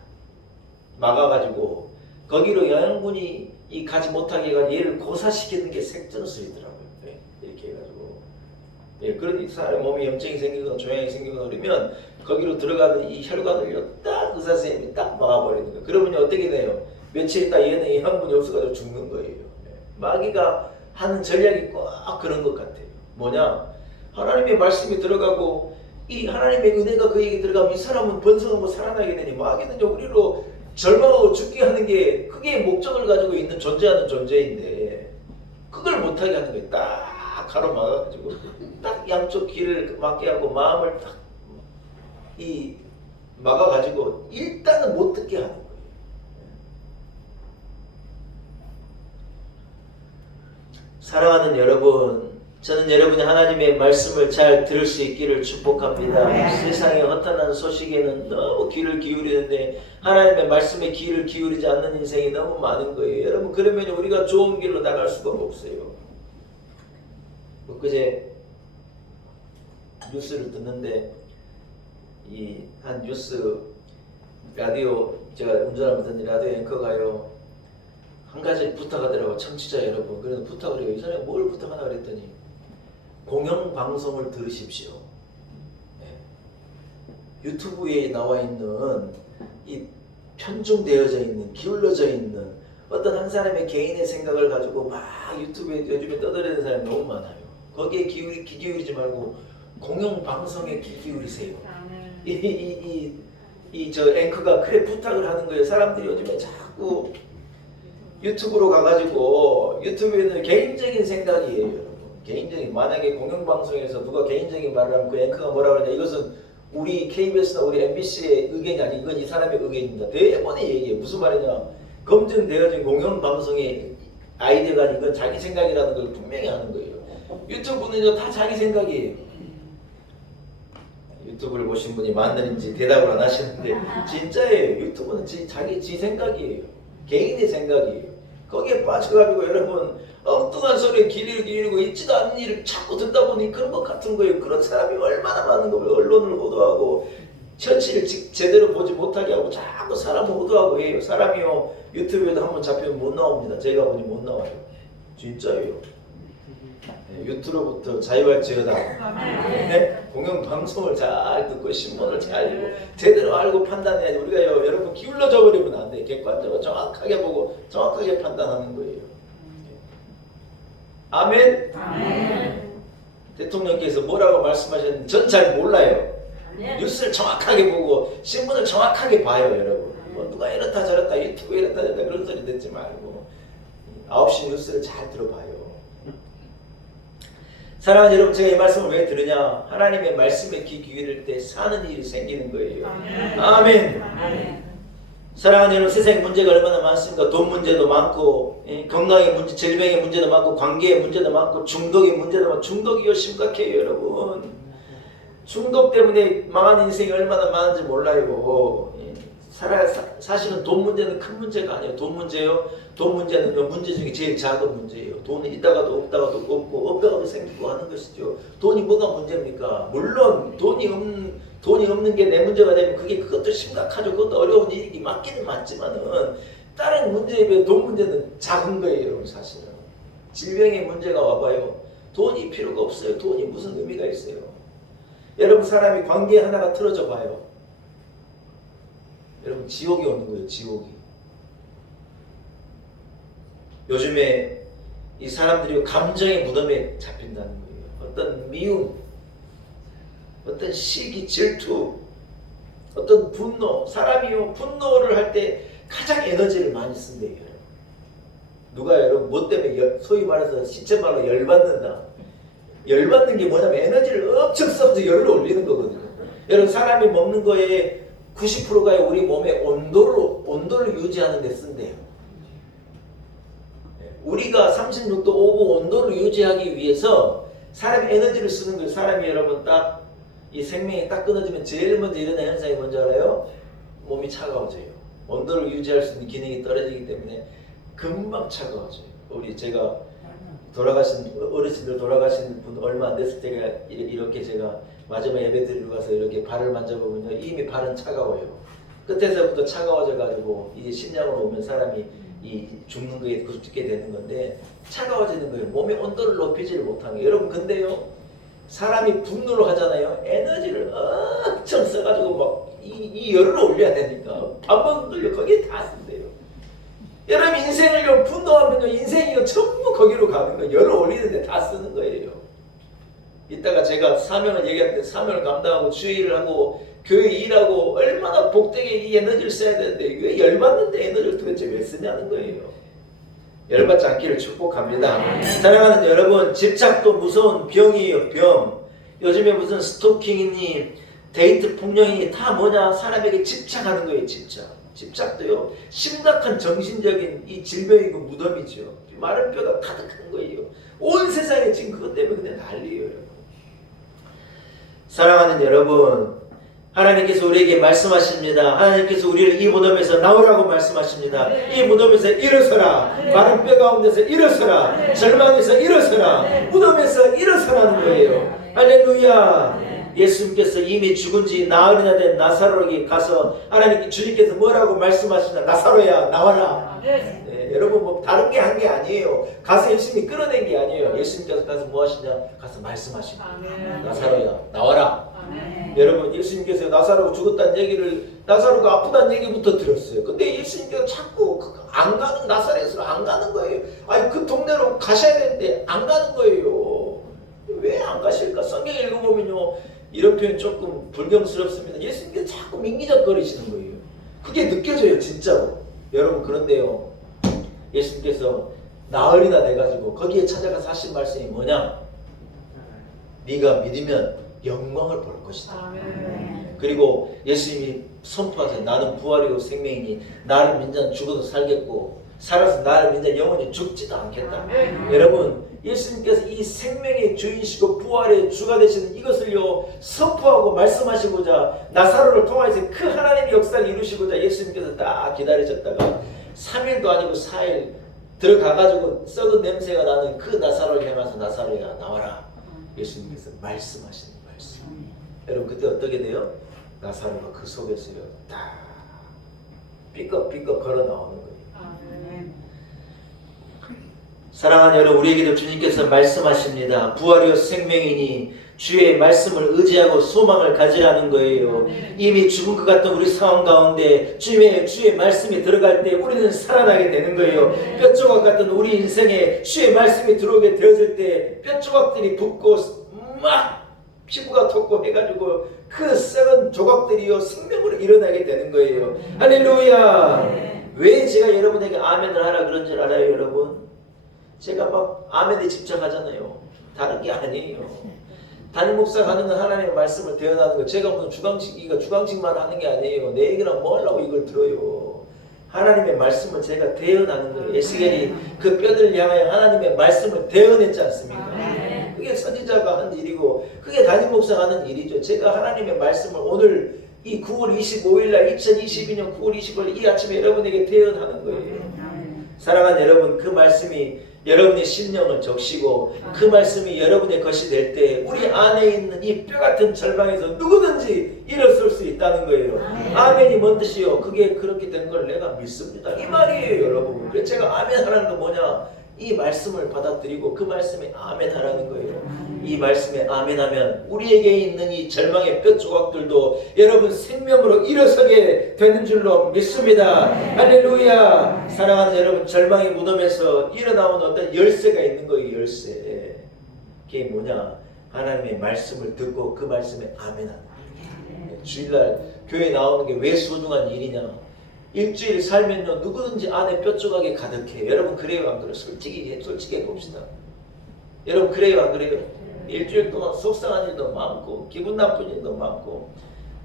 막아가지고 거기로 영양분이 가지 못하게 해가지고 얘를 고사시키는 게 색전술이더라고요. 네, 이렇게 해가지고 그러니 사람 몸에 염증이 생기거나 종양이 생기거나 그러면 거기로 들어가는 이 혈관을 딱 의사 선생님이 딱 막아버리는 거예요. 그러면 어떻게 돼요? 며칠 있다 얘는 영양분이 없어가지고 죽는 거예요. 네. 마귀가 하는 전략이 꼭 그런 것 같아요. 뭐냐? 하나님의 말씀이 들어가고 이 하나님의 은혜가 그에게 들어가면 이 사람은 번성하고 살아나게 되니 마귀는요 우리로 절망하고 죽게 하는 게 그게 목적을 가지고 있는 존재하는 존재인데 그걸 못하게 하는 거예요. 딱 가로막아가지고 딱 양쪽 길을 막게 하고 마음을 딱 막아가지고 일단은 못 듣게 하는 거예요. 사랑하는 여러분, 저는 여러분이 하나님의 말씀을 잘 들을 수 있기를 축복합니다. 세상의 허탄한 소식에는 너무 귀를 기울이는데 하나님의 말씀에 귀를 기울이지 않는 인생이 너무 많은 거예요. 여러분 그러면 우리가 좋은 길로 나갈 수가 없어요. 그제 뉴스를 듣는데 이 한 뉴스 라디오 제가 운전하면서 듣는 라디오 앵커가요 한 가지 부탁하더라고요. 청취자 여러분. 그래서 부탁을 해요. 이 사람이 뭘 부탁하나 그랬더니 공영방송을 들으십시오. 네. 유튜브에 나와 있는 이 편중되어져 있는 기울어져 있는 어떤 한 사람의 개인의 생각을 가지고 막 유튜브에 요즘에 떠들어대는 사람이 너무 많아요. 거기에 귀 기울이지 말고 공영방송에 귀 기울이세요. 저 앵커가 그래 부탁을 하는 거예요. 사람들이 요즘에 자꾸 유튜브로 가가지고 유튜브에는 개인적인 생각이에요. 여러분. 개인적인 만약에 공영방송에서 누가 개인적인 말을 하면 그 앵커가 뭐라 그러냐 이것은 우리 KBS나 우리 MBC의 의견이 아니 이건 이 사람의 의견입니다. 대본에 얘기해요. 무슨 말이냐 검증되어진 공영방송의 아이디어가 아니 이건 자기 생각이라는 걸 분명히 하는 거예요. 유튜브는요 다 자기 생각이에요. 유튜브를 보신 분이 많은지 대답을 안 하시는데 진짜예요. 유튜브는 자기 생각이에요. 개인의 생각이에요. 거기에 빠져가지고 여러분 엉뚱한 소리에 귀를 기울이고 있지도 않는 일을 자꾸 듣다 보니 그런 것 같은 거예요. 그런 사람이 얼마나 많은 거예요. 언론을 호도하고 현실을 제대로 보지 못하게 하고 자꾸 사람을 호도하고 해요. 사람이요 유튜브에도 한번 잡히면 못 나옵니다. 제가 보니 못 나와요. 진짜예요. 유튜브부터 자유할지어다. 네? 공영방송을 잘 듣고 신문을 잘 읽고 제대로 알고 판단해야지. 우리가 여러분 기울어져 버리면 안 돼. 객관적으로 정확하게 보고 정확하게 판단하는 거예요. 아멘. 아멘. 대통령께서 뭐라고 말씀하셨는지 전 잘 몰라요. 뉴스를 정확하게 보고 신문을 정확하게 봐요, 여러분. 뭐 누가 이렇다 저렇다 유튜브 이렇다 저렇다 그런 소리 듣지 말고 9시 뉴스를 잘 들어봐요. 사랑하는 여러분, 제가 이 말씀을 왜 들으냐? 하나님의 말씀에 귀 기울일 때 사는 일이 생기는 거예요. 아멘. 사랑하는 여러분, 세상에 문제가 얼마나 많습니까? 돈 문제도 많고, 건강의 문제, 질병의 문제도 많고, 관계의 문제도 많고, 중독의 문제도 많고, 중독이 심각해요, 여러분. 중독 때문에 망한 인생이 얼마나 많은지 몰라요. 사실은 돈 문제는 큰 문제가 아니에요. 돈 문제요? 돈 문제는 문제 중에 제일 작은 문제예요. 돈이 있다가도 없다가도 없고 없다가도 생기고 하는 것이죠. 돈이 뭐가 문제입니까? 물론 돈이 없는 게 내 문제가 되면 그것도 심각하죠. 그것도 어려운 일이기 맞기는 맞지만은 다른 문제에 비해 돈 문제는 작은 거예요, 여러분. 사실은 질병의 문제가 와봐요. 돈이 필요가 없어요. 돈이 무슨 의미가 있어요? 여러분, 사람이 관계 하나가 틀어져 봐요. 여러분, 지옥이 오는 거예요. 지옥이. 요즘에 이 사람들이 감정의 무덤에 잡힌다는 거예요. 어떤 미움, 어떤 시기, 질투, 어떤 분노. 사람이요, 분노를 할 때 가장 에너지를 많이 쓴대요. 누가 여러분 뭐 때문에 소위 말해서 시체말로 열받는다. 열받는 게 뭐냐면 에너지를 엄청 써서 열을 올리는 거거든요. 여러분, 사람이 먹는 거에 90%가 우리 몸의 온도를 유지하는 데 쓴대요. 우리가 36도 5분 온도를 유지하기 위해서 사람이 에너지를 쓰는 거예요. 사람이 여러분 딱 이 생명이 딱 끊어지면 제일 먼저 일어나는 현상이 뭔지 알아요? 몸이 차가워져요. 온도를 유지할 수 있는 기능이 떨어지기 때문에 금방 차가워져요. 제가 어르신들 돌아가신 분 얼마 안 됐을 때 이렇게 제가 마지막 예배 드리러 가서 이렇게 발을 만져보면요, 이미 발은 차가워요. 끝에서부터 차가워져 가지고 이제 신약으로 오면 사람이 죽는 거에 죽게 되는 건데 차가워지는 거예요. 몸의 온도를 높이지를 못하는 거예요. 여러분, 근데요, 사람이 분노를 하잖아요. 에너지를 엄청 써가지고 막 이 열을 올려야 되니까 밥 먹은 걸요 거기에 다 쓴대요. 여러분, 인생을요, 분노하면요, 인생이요 전부 거기로 가는 거예요. 열을 올리는데 다 쓰는 거예요. 이따가 제가 사명을 얘기할 때 사명을 감당하고 주의를 하고 교회 일하고 얼마나 복되게 이 에너지를 써야 되는데 왜 열받는데 에너지를 도대체 왜 쓰냐는 거예요. 열받지 않기를 축복합니다. 사랑하는 여러분, 집착도 무서운 병이에요. 병. 요즘에 무슨 스토킹이니 데이트 폭력이니 다 뭐냐? 사람에게 집착하는 거예요. 집착도요, 심각한 정신적인 이 질병이고 무덤이죠. 마른 뼈가 가득한 거예요. 온 세상에 지금 그것 때문에 그냥 난리예요, 여러분. 사랑하는 여러분, 하나님께서 우리에게 말씀하십니다. 하나님께서 우리를 이 무덤에서 나오라고 말씀하십니다. 이 무덤에서 일어서라. 마른 뼈 가운데서 일어서라. 절망에서 일어서라. 무덤에서 일어서라는 거예요. 할렐루야. 예수님께서 이미 죽은 지 나흘이나 된 나사로에게 가서 주님께서 뭐라고 말씀하시나? 나사로야, 나와라. 네, 여러분, 뭐 다른 게 한 게 아니에요. 가서 예수님이 끌어낸 게 아니에요. 예수님께서 가서 뭐 하시냐? 가서 말씀하십니다. 나사로야, 나와라. 여러분, 예수님께서 나사로가 죽었다는 얘기를, 나사로가 아프다는 얘기부터 들었어요. 근데 예수님께서 자꾸 나사렛으로 안 가는 거예요. 아니, 그 동네로 가셔야 되는데 안 가는 거예요. 왜 안 가실까? 성경 읽어보면요, 이런 표현 조금 불경스럽습니다. 예수님께서 자꾸 민기적거리시는 거예요. 그게 느껴져요, 진짜로. 여러분, 그런데요, 예수님께서 나흘이나 돼가지고 거기에 찾아가서 하신 말씀이 뭐냐? 네가 믿으면 영광을 볼 것이다. 그리고 예수님이 선포하세요. 나는 부활이고 생명이니 나를 믿는 죽어도 살겠고 살아서 나를 믿는 영원히 죽지도 않겠다. 여러분, 예수님께서 이 생명의 주인이시고 부활의 주가 되시는 이것을요 선포하고 말씀하시고자 나사로를 통해서 그 하나님의 역사를 이루시고자 예수님께서 딱 기다리셨다가 3일도 아니고 4일 들어가가지고 썩은 냄새가 나는 그 나사로를 향해서 나사로야, 나와라. 예수님께서 말씀하시는 말씀. 여러분, 그때 어떻게 돼요? 나사로가 그 속에서요 딱 삐걱삐걱 걸어 나오는 거예요. 사랑하는 여러분, 우리에게도 주님께서 말씀하십니다. 부활이요 생명이니 주의 말씀을 의지하고 소망을 가지라는 거예요. 이미 죽은 것 같은 우리 상황 가운데 주의 말씀이 들어갈 때 우리는 살아나게 되는 거예요. 뼈조각 같은 우리 인생에 주의 말씀이 들어오게 되어질 때 뼈조각들이 붓고 막 피부가 돋고 해가지고 그 썩은 조각들이요 생명으로 일어나게 되는 거예요. 할렐루야. 왜 제가 여러분에게 아멘을 하라 그런 줄 알아요, 여러분? 제가 막 아멘에 집착하잖아요. 다른 게 아니에요. 담임 목사가 하는 건 하나님의 말씀을 대언하는 거. 제가 무슨 주강식만 하는 게 아니에요. 내 얘기랑 뭐 하려고 이걸 들어요. 하나님의 말씀을 제가 대언하는 거예요. 에스겔이 그 뼈들을 향하여 하나님의 말씀을 대언했지 않습니까? 그게 선지자가 하는 일이고 그게 담임 목사가 하는 일이죠. 제가 하나님의 말씀을 오늘 이 9월 25일 날 2022년 9월 25일 이 아침에 여러분에게 대언하는 거예요. 사랑하는 여러분, 그 말씀이 여러분의 심령을 적시고 그 말씀이 여러분의 것이 될 때 우리 안에 있는 이 뼈 같은 절망에서 누구든지 일어설 수 있다는 거예요. 아멘이 뭔 뜻이요? 그게 그렇게 된 걸 내가 믿습니다. 이 말이에요, 여러분. 그래서 제가 아멘 하라는 건 뭐냐? 이 말씀을 받아들이고 그 말씀에 아멘 하라는 거예요. 이 말씀에 아멘 하면 우리에게 있는 이 절망의 뼈 조각들도 여러분 생명으로 일어서게 되는 줄로 믿습니다. 할렐루야. 사랑하는 여러분, 절망의 무덤에서 일어나온 어떤 열쇠가 있는 거예요. 열쇠. 그게 뭐냐? 하나님의 말씀을 듣고 그 말씀에 아멘 하는 거예요. 주일날 교회 나오는 게 왜 소중한 일이냐? 일주일 살면요 누구든지 안에 뼈조각이 가득해요. 여러분 그래요 안 그래요? 솔직히 해봅시다. 여러분 그래요 안 그래요? 일주일 동안 속상한 일도 많고 기분 나쁜 일도 많고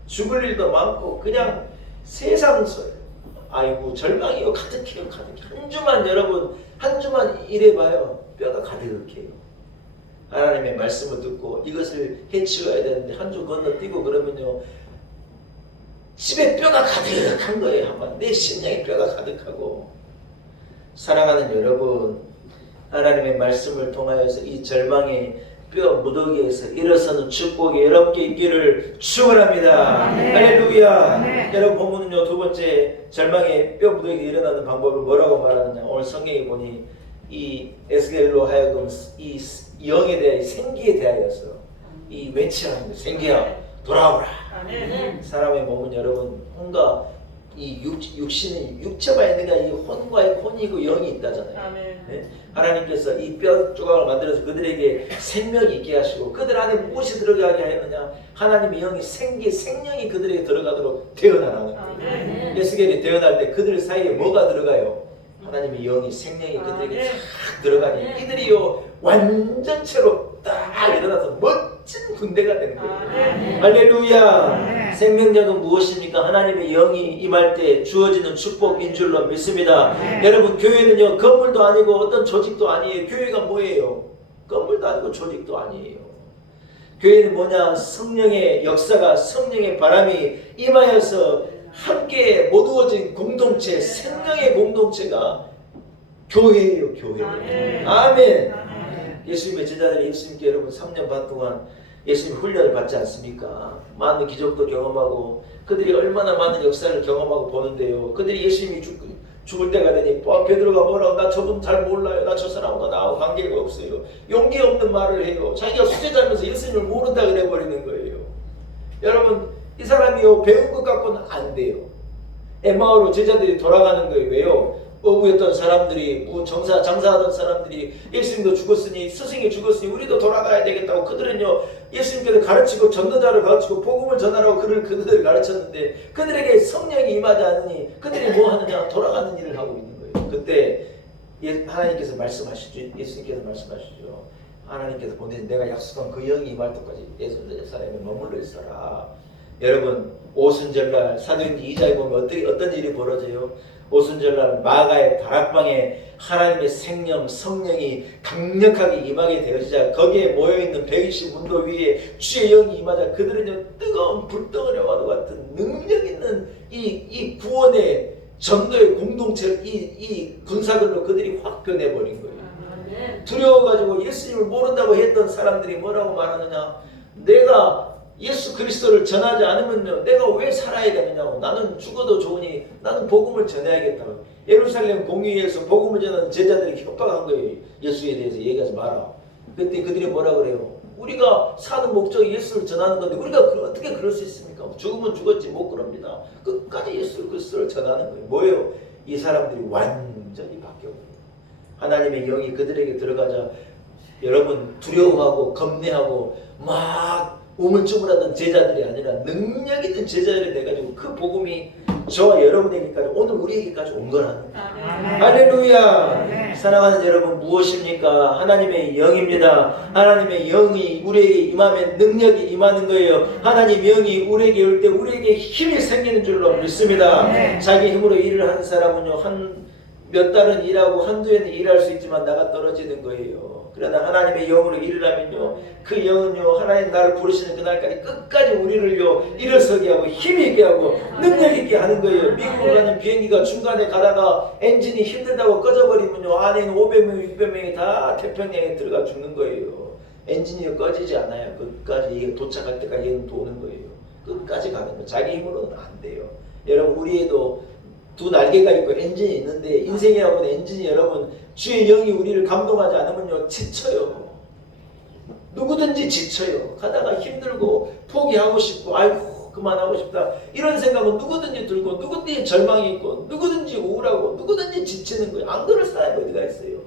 죽을 일도 많고 그냥 세상 아이고 절망이요 가득해요. 한 주만 여러분 한 주만 일해봐요. 뼈가 가득해요. 하나님의 말씀을 듣고 이것을 해치워야 되는데 한 주 건너뛰고 그러면요 집에 뼈가 가득한 거예요. 한번 내 심령에 뼈가 가득하고. 사랑하는 여러분, 하나님의 말씀을 통하여서 이 절망의 뼈 무더기에서 일어서는 축복이 여러분께 있기를 축원합니다. 할렐루야. 여러분 보면요 두 번째 절망의 뼈 무더기에 일어나는 방법을 뭐라고 말하느냐? 오늘 성경에 보니 이 에스겔로 하여금 이 영에 대하여 생기에 대하여서 이 외치라는 거예요. 생기야 돌아오라. 사람의 몸은 여러분 혼과 이 육신이 육체가 있는가 이 혼과 혼이고 영이 있다잖아요. 네? 하나님께서 이 뼈 조각을 만들어서 그들에게 생명이 있게 하시고 그들 안에 무엇이 들어가게 하느냐? 하나님의 영이 생명이 그들에게 들어가도록 대언하라는 거예요. 에스겔이 대언할 때 그들 사이에 뭐가 들어가요? 하나님의 영이 생명이 그들에게 싹 들어가니 이들이요 완전체로 딱 일어나서 멋진 군대가 되는 거예요. 할렐루야. 생명력은 무엇입니까? 하나님의 영이 임할 때 주어지는 축복인 줄로 믿습니다. 여러분 교회는요 건물도 아니고 어떤 조직도 아니에요. 교회가 뭐예요? 건물도 아니고 조직도 아니에요. 교회는 뭐냐? 성령의 역사가 성령의 바람이 임하여서 함께 모두어진 공동체, 생명의 공동체가 교회예요. 교회. 아멘. 예수님의 제자들이 예수님께 여러분 3년 반 동안 예수님 훈련을 받지 않습니까? 많은 기적도 경험하고 그들이 얼마나 많은 역사를 경험하고 보는데요. 그들이 예수님이 죽을 때가 되니 베드로가 뭐라고 나 저분 잘 몰라요. 나 저 사람과 나하고 관계가 없어요. 용기 없는 말을 해요. 자기가 수제자면서 예수님을 모른다 그래 버리는 거예요. 여러분 이 사람이요 배운 것 갖고는 안 돼요. 엠마오로 제자들이 돌아가는 거예요. 왜요? 어부였던 사람들이 장사하던 사람들이 예수님도 죽었으니 스승이 죽었으니 우리도 돌아가야 되겠다고 그들은요 예수님께서 가르치고 전도자를 가르치고 복음을 전하라고 그들을 가르쳤는데 그들에게 성령이 임하지 않으니 그들이 뭐 하느냐 돌아가는 일을 하고 있는 거예요. 그때 하나님께서 말씀하시죠. 예수님께서 말씀하시죠. 하나님께서 보내신 내가 약속한 그 영이 임할 때까지 예루살렘에 머물러 있어라. 여러분 오순절날 사도행전 2장에 보면 어떤 일이 벌어져요? 오순절날 마가의 다락방에 하나님의 생명 성령이 강력하게 임하게 되어지자 거기에 모여있는 120 문도 위에 주의 영이 임하자 그들은 뜨거운 불덩어리와 같은 능력 있는 이 구원의 전도의 공동체를 이 군사들로 그들이 확 변해버린 거예요. 두려워가지고 예수님을 모른다고 했던 사람들이 뭐라고 말하느냐? 내가 예수 그리스도를 전하지 않으면요 내가 왜 살아야 되느냐고. 나는 죽어도 좋으니 나는 복음을 전해야겠다고. 예루살렘 공의회에서 복음을 전하는 제자들이 협박한 거예요. 예수에 대해서 얘기하지 마라. 그때 그들이 뭐라 그래요? 우리가 사는 목적이 예수를 전하는 건데 우리가 어떻게 그럴 수 있습니까? 죽으면 죽었지 못 그럽니다. 끝까지 예수 그리스도를 전하는 거예요. 뭐예요? 이 사람들이 완전히 바뀌어버려요. 하나님의 영이 그들에게 들어가자 여러분 두려워하고 겁내하고 막 우물쭈물하던 제자들이 아니라 능력 있는 제자들이 돼가지고 그 복음이 저와 여러분에게까지 오늘 우리에게까지 온 거라는 거예요. 할렐루야. 사랑하는 여러분, 무엇입니까? 하나님의 영입니다. 하나님의 영이 우리에게 임하면 능력이 임하는 거예요. 하나님의 영이 우리에게 올 때 우리에게 힘이 생기는 줄로 믿습니다. 자기 힘으로 일을 하는 사람은요, 한 몇 달은 일하고 한두 해는 일할 수 있지만 나가 떨어지는 거예요. 그러나 하나님의 영으로 일을 하면요, 그 영은요, 하나님 나를 부르시는 그날까지 끝까지 우리를요 일어서게 하고 힘이 있게 하고 능력 있게 하는 거예요. 미국으로 가는 비행기가 중간에 가다가 엔진이 힘들다고 꺼져버리면요, 안에 있는 500명, 600명이 다 태평양에 들어가 죽는 거예요. 엔진이 꺼지지 않아요. 끝까지 도착할 때까지 얘는 도는 거예요. 끝까지 가는 거예요. 자기 힘으로는 안 돼요. 여러분, 우리에도 두 날개가 있고 엔진이 있는데, 인생이라고 하는 엔진이 여러분, 주의 영이 우리를 감동하지 않으면요 지쳐요. 누구든지 지쳐요. 가다가 힘들고 포기하고 싶고 아이고 그만하고 싶다 이런 생각은 누구든지 들고, 누구든지 절망이 있고, 누구든지 우울하고, 누구든지 지치는 거예요. 안 그럴 사람이 어디가 있어요.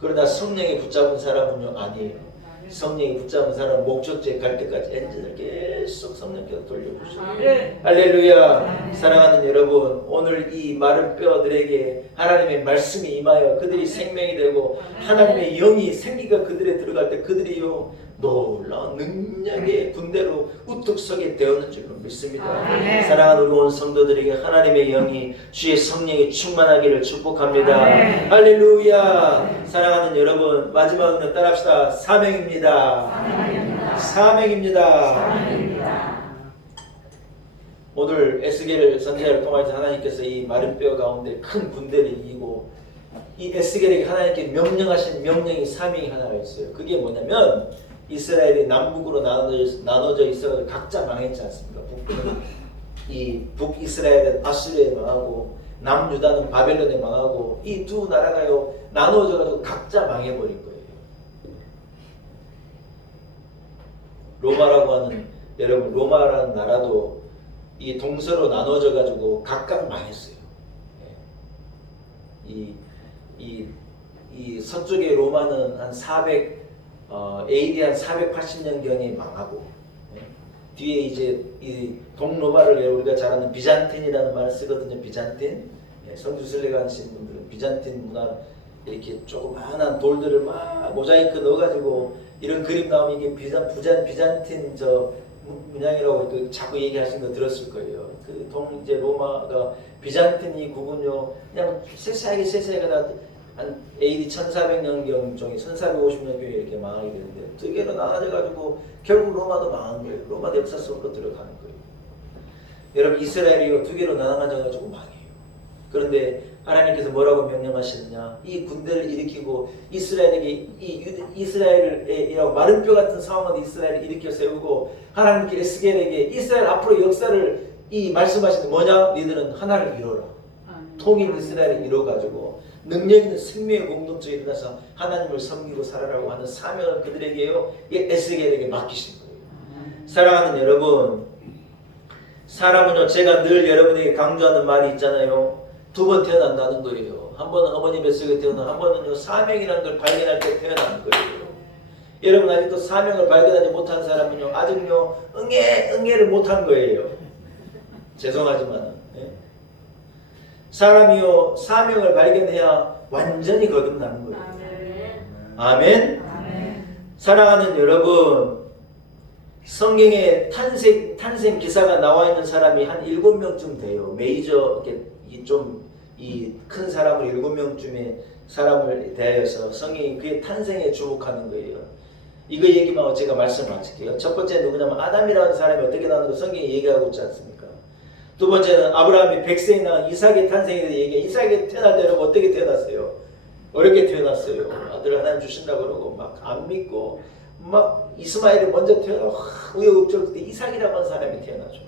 그러나 성령에 붙잡은 사람은요 아니에요. 성령이 붙잡은 사람은 목적지에 갈 때까지 엔진을 계속 성령께서 돌려주셔요. 할렐루야. 사랑하는 여러분, 오늘 이 마른 뼈들에게 하나님의 말씀이 임하여 그들이 생명이 되고 하나님의 영이 생기가 그들에 들어갈 때 그들이요 놀라운 능력의 군대로 우뚝 서게 되었는 줄로 믿습니다. 사랑하는 우리 온 성도들에게 하나님의 영이, 주의 성령이 충만하기를 축복합니다. 할렐루야. 사랑하는 여러분, 마지막으로 따라합시다. 사명입니다. 사명입니다. 오늘 에스겔 선지자를 통해서 하나님께서 이 마른 뼈 가운데 큰 군대를 이기고, 이 에스겔에게 하나님께 명령하신 명령이 사명이 하나가 있어요. 그게 뭐냐면 이스라엘이 남북으로 나눠져 있어 각자 망했지 않습니까? 이 북이스라엘은 아수르에 망하고 남유다는 바벨론에 망하고, 이 두 나라가요 나눠져 가지고 각자 망해버린 거예요. 로마라고 하는, 여러분, 로마라는 나라도 이 동서로 나눠져 가지고 각각 망했어요. 이 서쪽의 로마는 한 AD 한 480년경에 망하고, 뒤에 이제 이 동로마를 우리가 잘 아는 비잔틴이라는 말을 쓰거든요. 비잔틴. 성주순례가 하시는 분들은 비잔틴 문화, 이렇게 조그마한 돌들을 막 모자이크 넣어가지고 이런 그림 나오면 이게 비잔틴 저 문양이라고 자꾸 얘기하시는 거 들었을 거예요. 그 이제 로마가 비잔틴 이 국은요 그냥 세세하게 다 한 AD 1400년경 종이 1450년경에 이렇게 망하게 되는데, 두 개로 나눠져가지고 결국 로마도 망한 거예요. 로마도 역사 속으로 들어가는 거예요. 여러분, 이스라엘이 두 개로 나눠져가지고 망해요. 그런데 하나님께서 뭐라고 명령하시느냐? 이 군대를 일으키고 이스라엘에게 이스라엘이라고 마른 뼈 같은 상황을 이스라엘을 일으켜 세우고, 하나님께 에스겔에게 이스라엘 앞으로 역사를 이 말씀하시는 뭐냐? 너희들은 하나를 이루라. 통일 이스라엘을 이루어가지고 능력 있는 생명의 공동체에 일어나서 하나님을 섬기고 살아라고 하는 사명을 그들에게요 에스겔에게 맡기신 거예요. 사랑하는 여러분, 사람은요, 제가 늘 여러분에게 강조하는 말이 있잖아요. 두 번 태어난다는 거예요. 한 번은 어머니 뱃속에 태어나, 한 번은요 사명이라는 걸 발견할 때 태어나는 거예요. 여러분, 아직도 사명을 발견하지 못한 사람은요 아직요 응애를 못한 거예요. 죄송하지만 사람이요 사명을 발견해야 완전히 거듭나는 거예요. 아멘. 사랑하는 여러분, 성경에 탄생 기사가 나와 있는 사람이 한 7명쯤 돼요. 메이저 이 큰 사람을 7명쯤의 사람을 대하여서 성경이 그의 탄생에 주목하는 거예요. 이거 얘기만 제가 말씀 마칠게요. 첫 번째 누구냐면 아담이라는 사람이 어떻게 나오는 거 성경이 얘기하고 있지 않습니까? 두 번째는 아브라함이 백세에 낳은 이삭의 탄생에 대해 얘기해. 이삭이 태어날 때 여러분 어떻게 태어났어요? 어렵게 태어났어요. 아들 하나님 주신다고 그러고 막 안 믿고 막 이스마엘이 먼저 태어나고 우여곡절 끝에 이삭이라고 하는 사람이 태어나죠.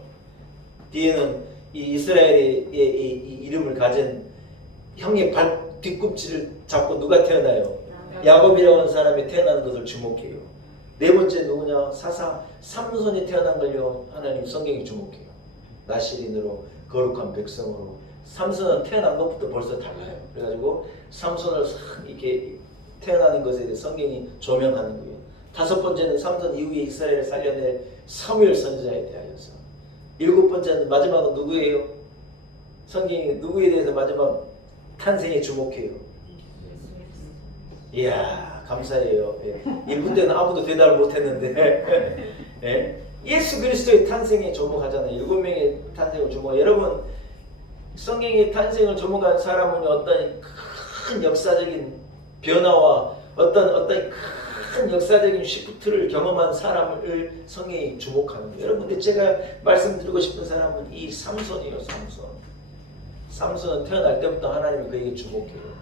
뒤에는 이 이스라엘의 이 이름을 가진 형의 뒤꿈치를 잡고 누가 태어나요? 야곱이라고 하는 사람이 태어나는 것을 주목해요. 네 번째 누구냐? 삼손이 태어난 걸요 하나님 성경이 주목해요. 나실인으로 거룩한 백성으로. 삼손은 태어난 것부터 벌써 달라요. 그래가지고 삼손을 이렇게 태어나는 것에 대해 성경이 조명하는 거예요. 다섯 번째는 삼손 이후에 이스라엘을 살려낼 사무엘 선지자에 대하여서. 일곱 번째는 마지막은 누구예요? 성경이 누구에 대해서 마지막 탄생에 주목해요? 이야, 감사해요. 예. 1분 때는 아무도 대답을 못했는데 예? 예수 그리스도의 탄생에 주목하잖아요. 7명의 탄생을 주목. 여러분, 성경의 탄생을 주목한 사람은 어떤 큰 역사적인 변화와 어떤 큰 역사적인 시프트를 경험한 사람을 성경이 주목하는 거예요. 여러분, 근데 제가 말씀드리고 싶은 사람은 이 삼손이에요. 삼손은 태어날 때부터 하나님이 그에게 주목해요.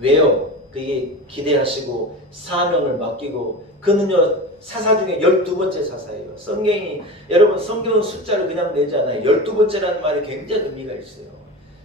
왜요? 그에게 기대하시고 사명을 맡기고, 그는요 사사 중에 12번째 사사예요. 성경이, 여러분, 성경은 숫자를 그냥 내지 않아요. 12번째라는 말이 굉장히 의미가 있어요.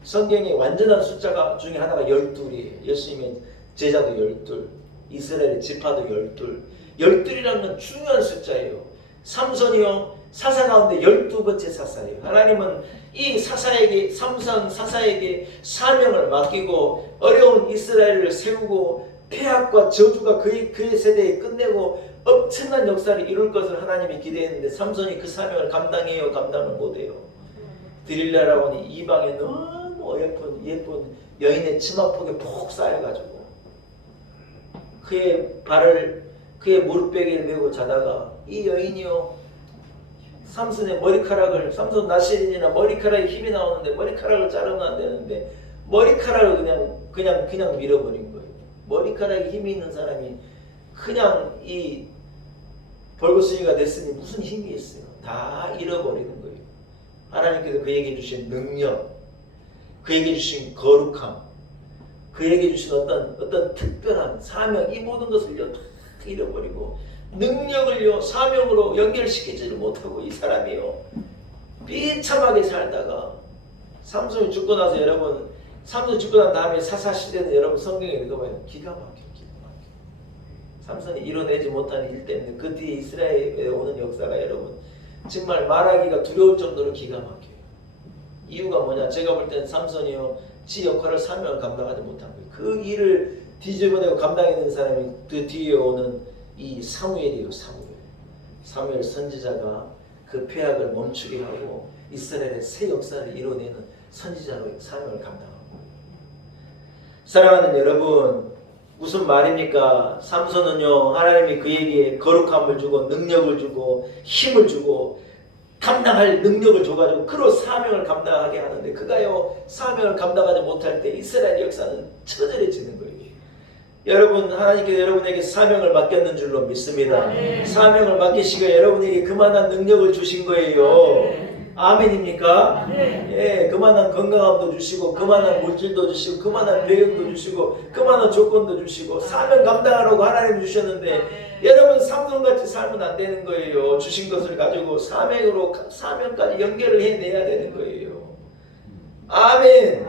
성경의 완전한 숫자가 중에 하나가 12이에요. 예수님의 제자도 12, 이스라엘의 지파도 12. 12이라는 건 중요한 숫자예요. 삼손이요 사사 가운데 12번째 사사예요. 하나님은 이 사사에게, 삼손 사사에게 사명을 맡기고 어려운 이스라엘을 세우고 폐악과 저주가 그의 세대에 끝내고 엄청난 역사를 이룰 것을 하나님이 기대했는데 삼손이 그 사명을 감당해요? 감당을 못해요? 드릴라라고 하는 이방에 너무 예쁜 여인의 치마폭에 푹 쌓여가지고 그의 무릎베개를 메고 자다가 이 여인이요 삼손의 머리카락을, 삼손 나시린이나 머리카락에 힘이 나오는데 머리카락을 자르면 안 되는데 머리카락을 그냥 밀어버린 거예요. 머리카락에 힘이 있는 사람이 그냥 이 벌거숭이가 됐으니 무슨 힘이 있어요? 다 잃어버리는 거예요. 하나님께서 그에게 주신 능력, 그에게 주신 거룩함, 그에게 주신 어떤 특별한 사명, 이 모든 것을요 다 잃어버리고 능력을요 사명으로 연결시키지를 못하고 이 사람이요 비참하게 살다가 삼손이 죽고 나서, 여러분, 삼손이 죽고 난 다음에 사사시대는 여러분 성경에 읽어봐요. 기가 막혀. 삼손이 이뤄내지 못한 일 때문에 그 뒤에 이스라엘에 오는 역사가 여러분 정말 말하기가 두려울 정도로 기가 막혀요. 이유가 뭐냐? 제가 볼 때는 삼손이요 지 역할을, 사명을 감당하지 못한 거예요. 그 일을 뒤집어내고 감당해낸 사람이 그 뒤에 오는 이 사무엘이에요. 사무엘 선지자가 그 폐악을 멈추게 하고 이스라엘의 새 역사를 이뤄내는 선지자로 사명을 감당한 거예요. 사랑하는 여러분, 무슨 말입니까? 삼손은요 하나님이 그에게 거룩함을 주고 능력을 주고 힘을 주고 감당할 능력을 줘가지고 그로 사명을 감당하게 하는데, 그가요 사명을 감당하지 못할 때 이스라엘 역사는 처절해지는 거예요. 여러분, 하나님께서 여러분에게 사명을 맡겼는 줄로 믿습니다. 사명을 맡기시고 여러분에게 그만한 능력을 주신 거예요. 아멘입니까? 예, 그만한 건강함도 주시고 그만한 물질도 주시고 그만한 배경도 주시고 그만한 조건도 주시고 사명 감당하라고 하나님 주셨는데, 여러분 삼손같이 살면 안 되는 거예요. 주신 것을 가지고 사명까지 연결을 해내야 되는 거예요. 아멘.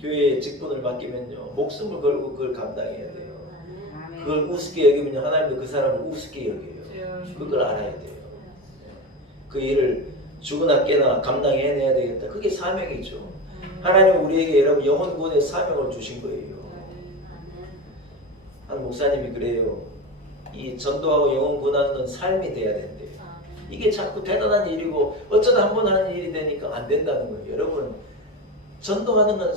교회에 직분을 맡기면요 목숨을 걸고 그걸 감당해야 돼요. 그걸 우습게 여기면요 하나님도 그 사람을 우습게 여겨요. 그걸 알아야 돼요. 그 일을 죽으나 깨나 감당해내야 되겠다. 그게 사명이죠. 하나님은 우리에게 여러분 영혼 구원의 사명을 주신 거예요. 한 목사님이 그래요. 이 전도하고 영혼 구원하는 건 삶이 돼야 된대요. 이게 자꾸 대단한 일이고 어쩌다 한 번 하는 일이 되니까 안 된다는 거예요. 여러분, 전도하는 건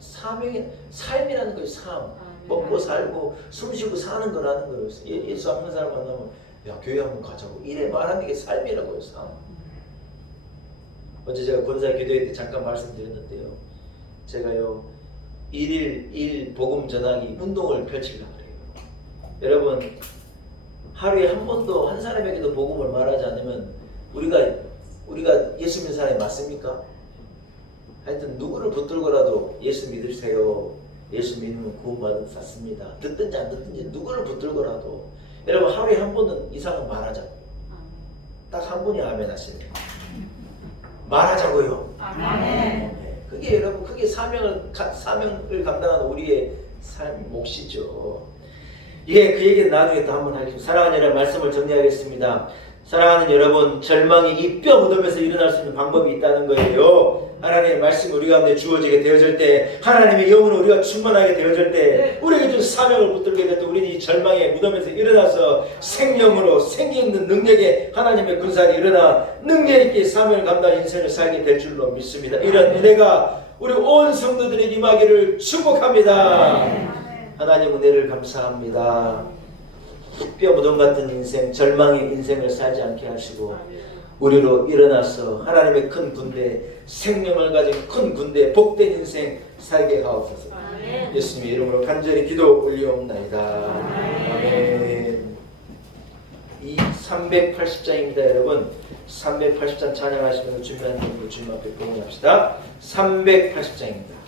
삶이라는 거예요. 삶. 먹고 살고 숨쉬고 사는 거라는 거예요. 예수 안 믿는 사람 만나면 야 교회 한번 가자고 이래 말하는 게 삶이라고요. 삶. 어제 제가 권사 기도회 때 잠깐 말씀드렸는데요. 제가요 1일 1 복음 전하기 운동을 펼치려고 그래요. 여러분, 하루에 한 번도 한 사람에게도 복음을 말하지 않으면 우리가 예수 믿는 사람이 맞습니까? 하여튼 누구를 붙들고라도 예수 믿으세요. 예수 믿으면 구원받은 샀습니다. 듣든지 안 듣든지 누구를 붙들고라도 여러분 하루에 한 번은 이상은 말하자고요. 딱 한 분이 아멘 하시네요. 말하자고요. 아멘. 그게 여러분 그게 사명을 감당하는 우리의 삶 몫이죠. 예, 그 얘기는 나중에 또 한번 하겠습니다. 사랑하는 여러분, 말씀을 정리하겠습니다. 사랑하는 여러분, 절망이 이 뼈 묻으면서 일어날 수 있는 방법이 있다는 거예요. 하나님의 말씀이 우리 가운데 주어지게 되어질 때, 하나님의 영으로 우리가 충만하게 되어질 때, 우리에게 준 사명을 붙들게 될 때, 우리는 이 절망에 묻으면서 일어나서 생명으로 생기 있는 능력의 하나님의 군사가 일어나 능력 있게 사명을 감당한 인생을 살게 될 줄로 믿습니다. 이런 은혜가 우리 온 성도들에게 임하기를 축복합니다. 하나님 은혜를 감사합니다. 뼈 무덤 같은 인생, 절망의 인생을 살지 않게 하시고 우리로 일어나서 하나님의 큰 군대, 생명을 가진 큰 군대, 복된 인생 살게 하옵소서. 예수님의 이름으로 간절히 기도 올리옵나이다. 아멘. 이 380장입니다. 여러분, 380장 찬양하시면서 준비하는 분들 주님 앞에 공헌합시다. 380장입니다.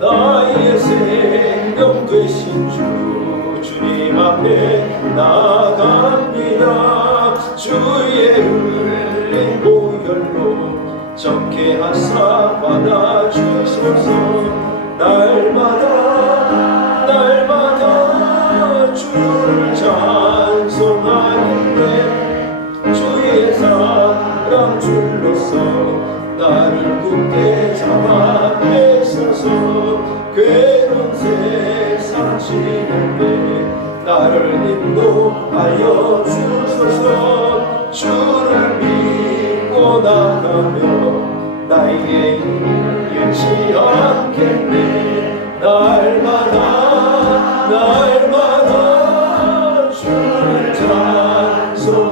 나의 생명 되신 주 주님 앞에 나아갑니다. 주의 흘린 보혈로 정케하사 받아주소서. 날마다 주를 찬송하는데 주의 사랑 줄로서 나를 굳게 잡아 내서서 괴로운 세상 지는데 나를 인도하여 주소서. 주를 믿고 나가며 나에게 잃지 않겠네. 날마다 주를 찬송하겠네.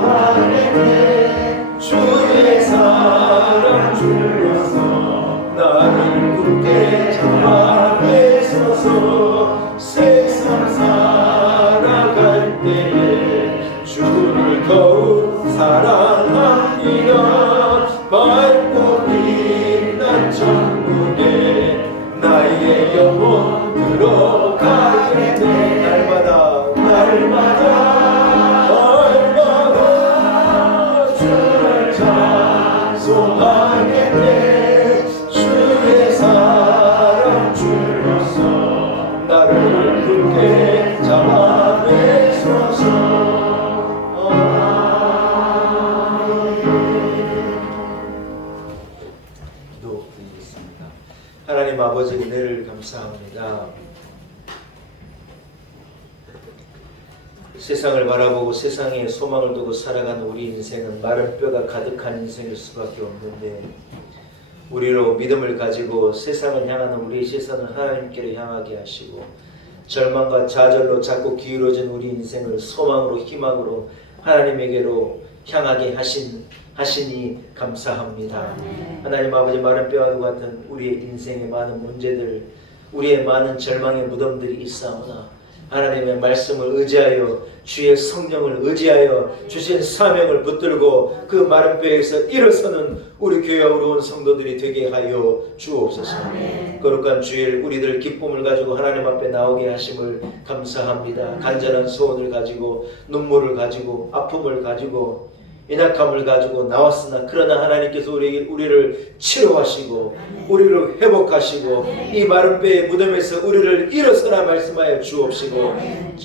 주의 사랑 줄로서 나를 굳게 잡아 내서서 세상 살아갈 때에 주를 더욱 사랑합니다. 밝고 빛난 천국에 나의 영혼 들어가겠네. 날마다 주를 찬송하겠네. 주의 사랑 줄로서 나를 굳게 잡아 내소서. 기도드리겠습니다. 하나님 아버지 은혜를 감사합니다. 세상을 바라보고 세상에 소망을 두고 살아가는 우리 인생은 마른 뼈가 가득한 인생일 수밖에 없는데, 우리로 믿음을 가지고 세상을 향하는 우리의 시선을 하나님께로 향하게 하시고 절망과 좌절로 자꾸 기울어진 우리 인생을 소망으로 희망으로 하나님에게로 향하게 하시니 감사합니다. 하나님 아버지, 마른 뼈와 같은 우리의 인생의 많은 문제들, 우리의 많은 절망의 무덤들이 있사오나 하나님의 말씀을 의지하여 주의 성령을 의지하여 주신 사명을 붙들고 그 마른 뼈에서 일어서는 우리 교회와 우리 온 성도들이 되게 하여 주옵소서. 거룩한 주일 우리들 기쁨을 가지고 하나님 앞에 나오게 하심을 감사합니다. 간절한 소원을 가지고 눈물을 가지고 아픔을 가지고 연약함을 가지고 나왔으나 그러나 하나님께서 우리를 치료하시고 우리를 회복하시고 이 마른 뼈의 무덤에서 우리를 일어서라 말씀하여 주옵시고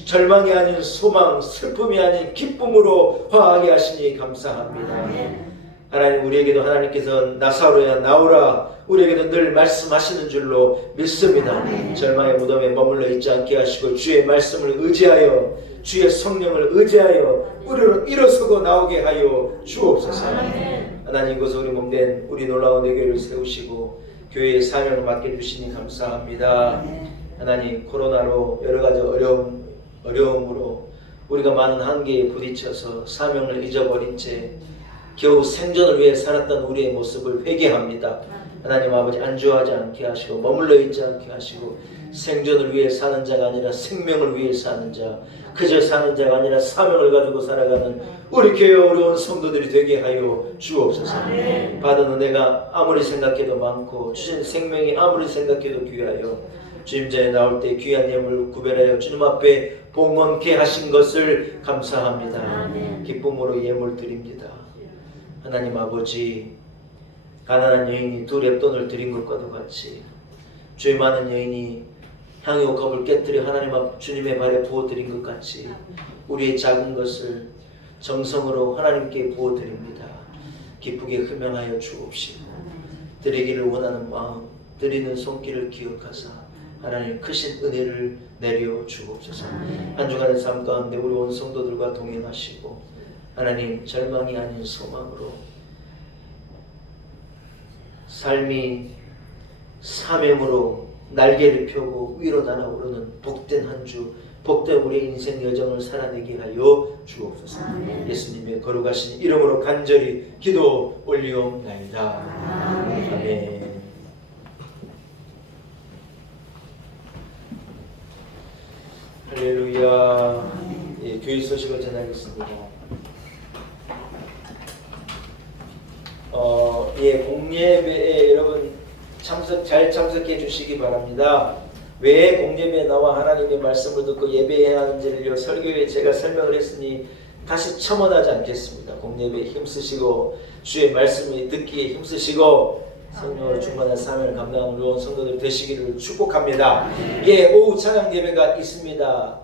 절망이 아닌 소망, 슬픔이 아닌 기쁨으로 화하게 하시니 감사합니다. 하나님, 우리에게도 하나님께서 나사로야 나오라 우리에게도 늘 말씀하시는 줄로 믿습니다. 절망의 무덤에 머물러 있지 않게 하시고 주의 말씀을 의지하여 주의 성령을 의지하여 우리로 일어서고 나오게 하여 주옵소서. 하나님, 이곳에 우리 몸된 우리 놀라운 내 교회를 세우시고 교회의 사명을 맡겨주시니 감사합니다. 하나님, 코로나로 여러가지 어려움으로 우리가 많은 한계에 부딪혀서 사명을 잊어버린 채 겨우 생존을 위해 살았던 우리의 모습을 회개합니다. 하나님 아버지, 안주하지 않게 하시고 머물러 있지 않게 하시고 생존을 위해 사는 자가 아니라 생명을 위해 사는 자, 그저 사는 자가 아니라 사명을 가지고 살아가는 우리 교회와 우리 온 성도들이 되게 하여 주옵소서. 받은 은혜가 아무리 생각해도 많고 주신 생명이 아무리 생각해도 귀하여 주님 전에 나올 때 귀한 예물을 구별하여 주님 앞에 봉헌케 하신 것을 감사합니다. 기쁨으로 예물 드립니다. 하나님 아버지, 가난한 여인이 두 렙돈을 드린 것과도 같이 죄 많은 여인이 향유 컵을 깨뜨려 하나님 앞 주님의 발에 부어드린 것 같이 우리의 작은 것을 정성으로 하나님께 부어드립니다. 기쁘게 흠양하여 주옵시고 드리기를 원하는 마음, 드리는 손길을 기억하사 하나님 크신 은혜를 내려 주옵소서. 한 주간의 삶 가운데 우리 온 성도들과 동행하시고 하나님 절망이 아닌 소망으로 삶이 사명으로 날개를 펴고 위로 날아오르는 복된 한 주, 복된 우리의 인생 여정을 살아내게 하여 주옵소서. 예수님의 거룩하신 이름으로 간절히 기도 올리옵나이다. 아멘. 할렐루야. 예, 교회 소식을 전하겠습니다. 공예배에 여러분 잘 참석해 주시기 바랍니다. 왜 공예배에 나와 하나님의 말씀을 듣고 예배해야 하는지를 설교에 제가 설명을 했으니 다시 첨언하지 않겠습니다. 공예배에 힘쓰시고 주의 말씀을 듣기에 힘쓰시고 성령으로 충만한 사명을 감당하는 우리 성도들 되시기를 축복합니다. 예, 오후 찬양 예배가 있습니다.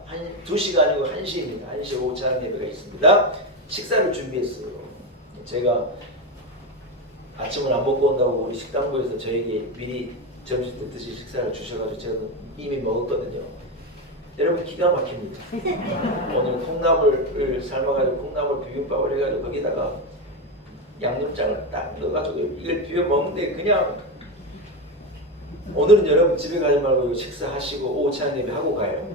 2시가 아니고 1시입니다. 1시 오후 찬양 예배가 있습니다. 식사를 준비했어요. 제가 아침을 안 먹고 온다고 우리 식당부에서 저에게 미리 점심 때 드실 식사를 주셔가지고 제가 이미 먹었거든요. 여러분 기가 막힙니다. 오늘 콩나물을 삶아가지고 콩나물 비빔밥을 해가지고 거기다가 양념장을 딱 넣어가지고 이걸 비벼 먹는데 그냥 오늘은 여러분 집에 가지 말고 식사하시고 오후 찬양 예배 하고 가요.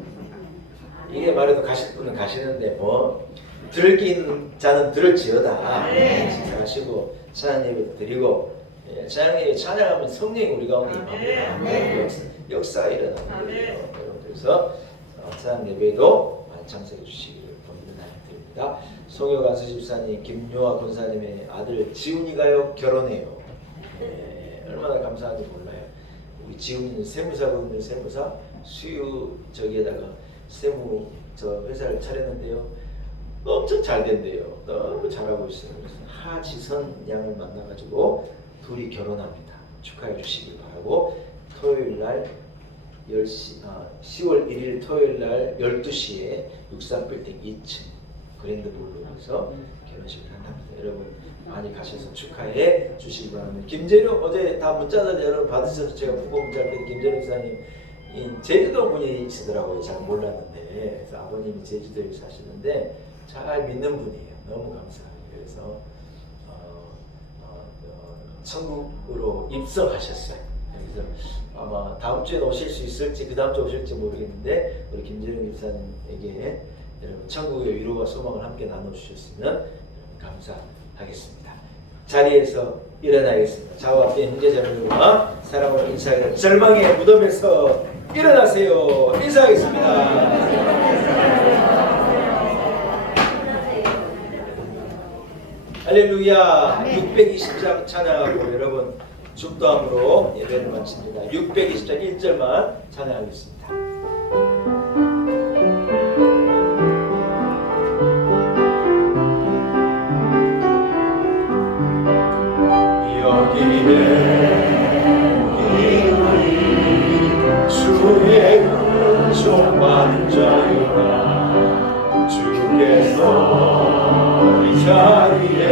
이게 말해도 가실 분은 가시는데 뭐 들을 게 있는 자는 들을지어다. 식사하시고 찬양 예배 드리고 찬양 예배 찬양하면 성령이 우리 가운데 임합니다. 역사가 일어나는 거예요. 그래서 찬양 예배도 많이 참석해 주시기를 권면드립니다. 송효관 수집사님, 김요아 권사님의 아들 지훈이가요 결혼해요. 얼마나 감사한지 몰라요. 우리 지훈이는 세무사거든요. 세무사 수유 저기에다가 세무 저 회사를 차렸는데요. 엄청 잘 된대요. 너무 잘하고 있어요. 그래서 하지선 양을 만나가지고 둘이 결혼합니다. 축하해 주시기 바라고 토요일날 10월 1일 토요일날 12시에 63빌딩 2층 그랜드블루에서 결혼식을 한답니다. 여러분 많이 가셔서 축하해 주시기 바랍니다. 김재룡 어제 다 문자들 여러분 받으셔서 제가 부고 문자를 때 김재룡 사님 제주도 분이시더라고요. 잘 몰랐는데 그래서 아버님이 제주도에 사시는데 잘 믿는 분이에요. 너무 감사해요. 그래서 천국으로 입성하셨어요. 그래서 아마 다음 주에 오실 수 있을지 그 다음 주에 오실지 모르겠는데 우리 김재룡 집사님에게 여러분 천국의 위로와 소망을 함께 나눠주셨으면 감사하겠습니다. 자리에서 일어나겠습니다. 좌우 앞에 형제자매들과 사랑으로 인사해요. 절망의 무덤에서 일어나세요. 인사하겠습니다. 할렐루야. 620장 찬양하고 여러분 축도함으로 예배를 마칩니다. 620장 1절만 찬양하겠습니다. 주의 은총 만져요라 주께서 이 자리에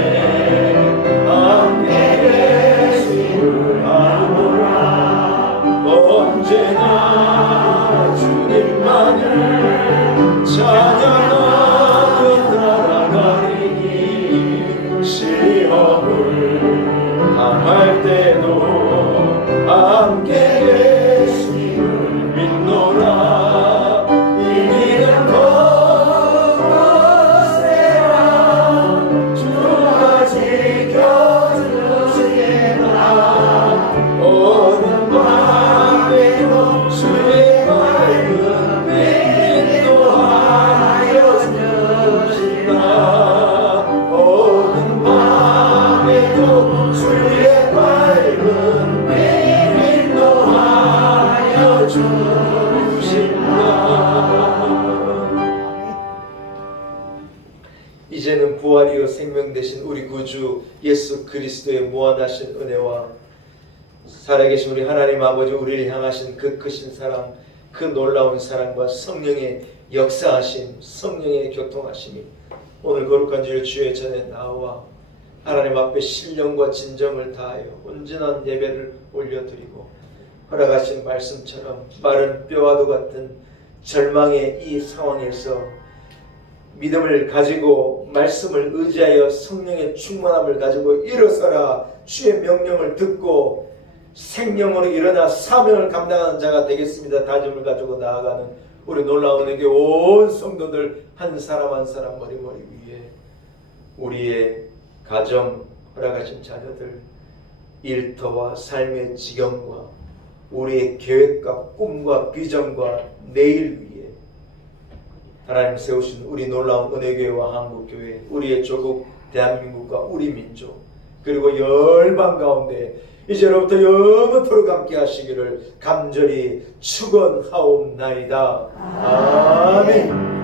함께 계심을 아노라 언제나 주님만을 찬양하며 따라가리니 시험을 당할 때도 함께 예수님을 믿노라 이기는 것세라 주가 지켜주시리라 오는 밤에도 주의 밝은 빛 인도하여 주시리라 오는 밤에도 주의 밝은 빛 인도하여 주신다. 이제는 부활이요 생명 되신 우리 구주 예수 그리스도의 무한하신 은혜와 살아계신 우리 하나님 아버지, 우리를 향하신 그 크신 사랑, 그 놀라운 사랑과 성령의 역사하심, 성령의 교통하심이 오늘 거룩한 주일 주의 전에 나와 하나님 앞에 신령과 진정을 다하여 온전한 예배를 올려드리고 허락하신 말씀처럼 마른 뼈와도 같은 절망의 이 상황에서 믿음을 가지고 말씀을 의지하여 성령의 충만함을 가지고 일어서라, 주의 명령을 듣고 생명으로 일어나 사명을 감당하는 자가 되겠습니다. 다짐을 가지고 나아가는 우리 놀라운 은혜교 온 성도들 한 사람 한 사람 머리머리 위에 우리의 가정, 허락하신 자녀들, 일터와 삶의 지경과 우리의 계획과 꿈과 비전과 내일 위에 하나님 세우신 우리 놀라운 은혜교회와 한국교회, 우리의 조국 대한민국과 우리 민족, 그리고 열방 가운데 이제로부터 영원토록 함께 하시기를 간절히 축원하옵나이다. 아멘.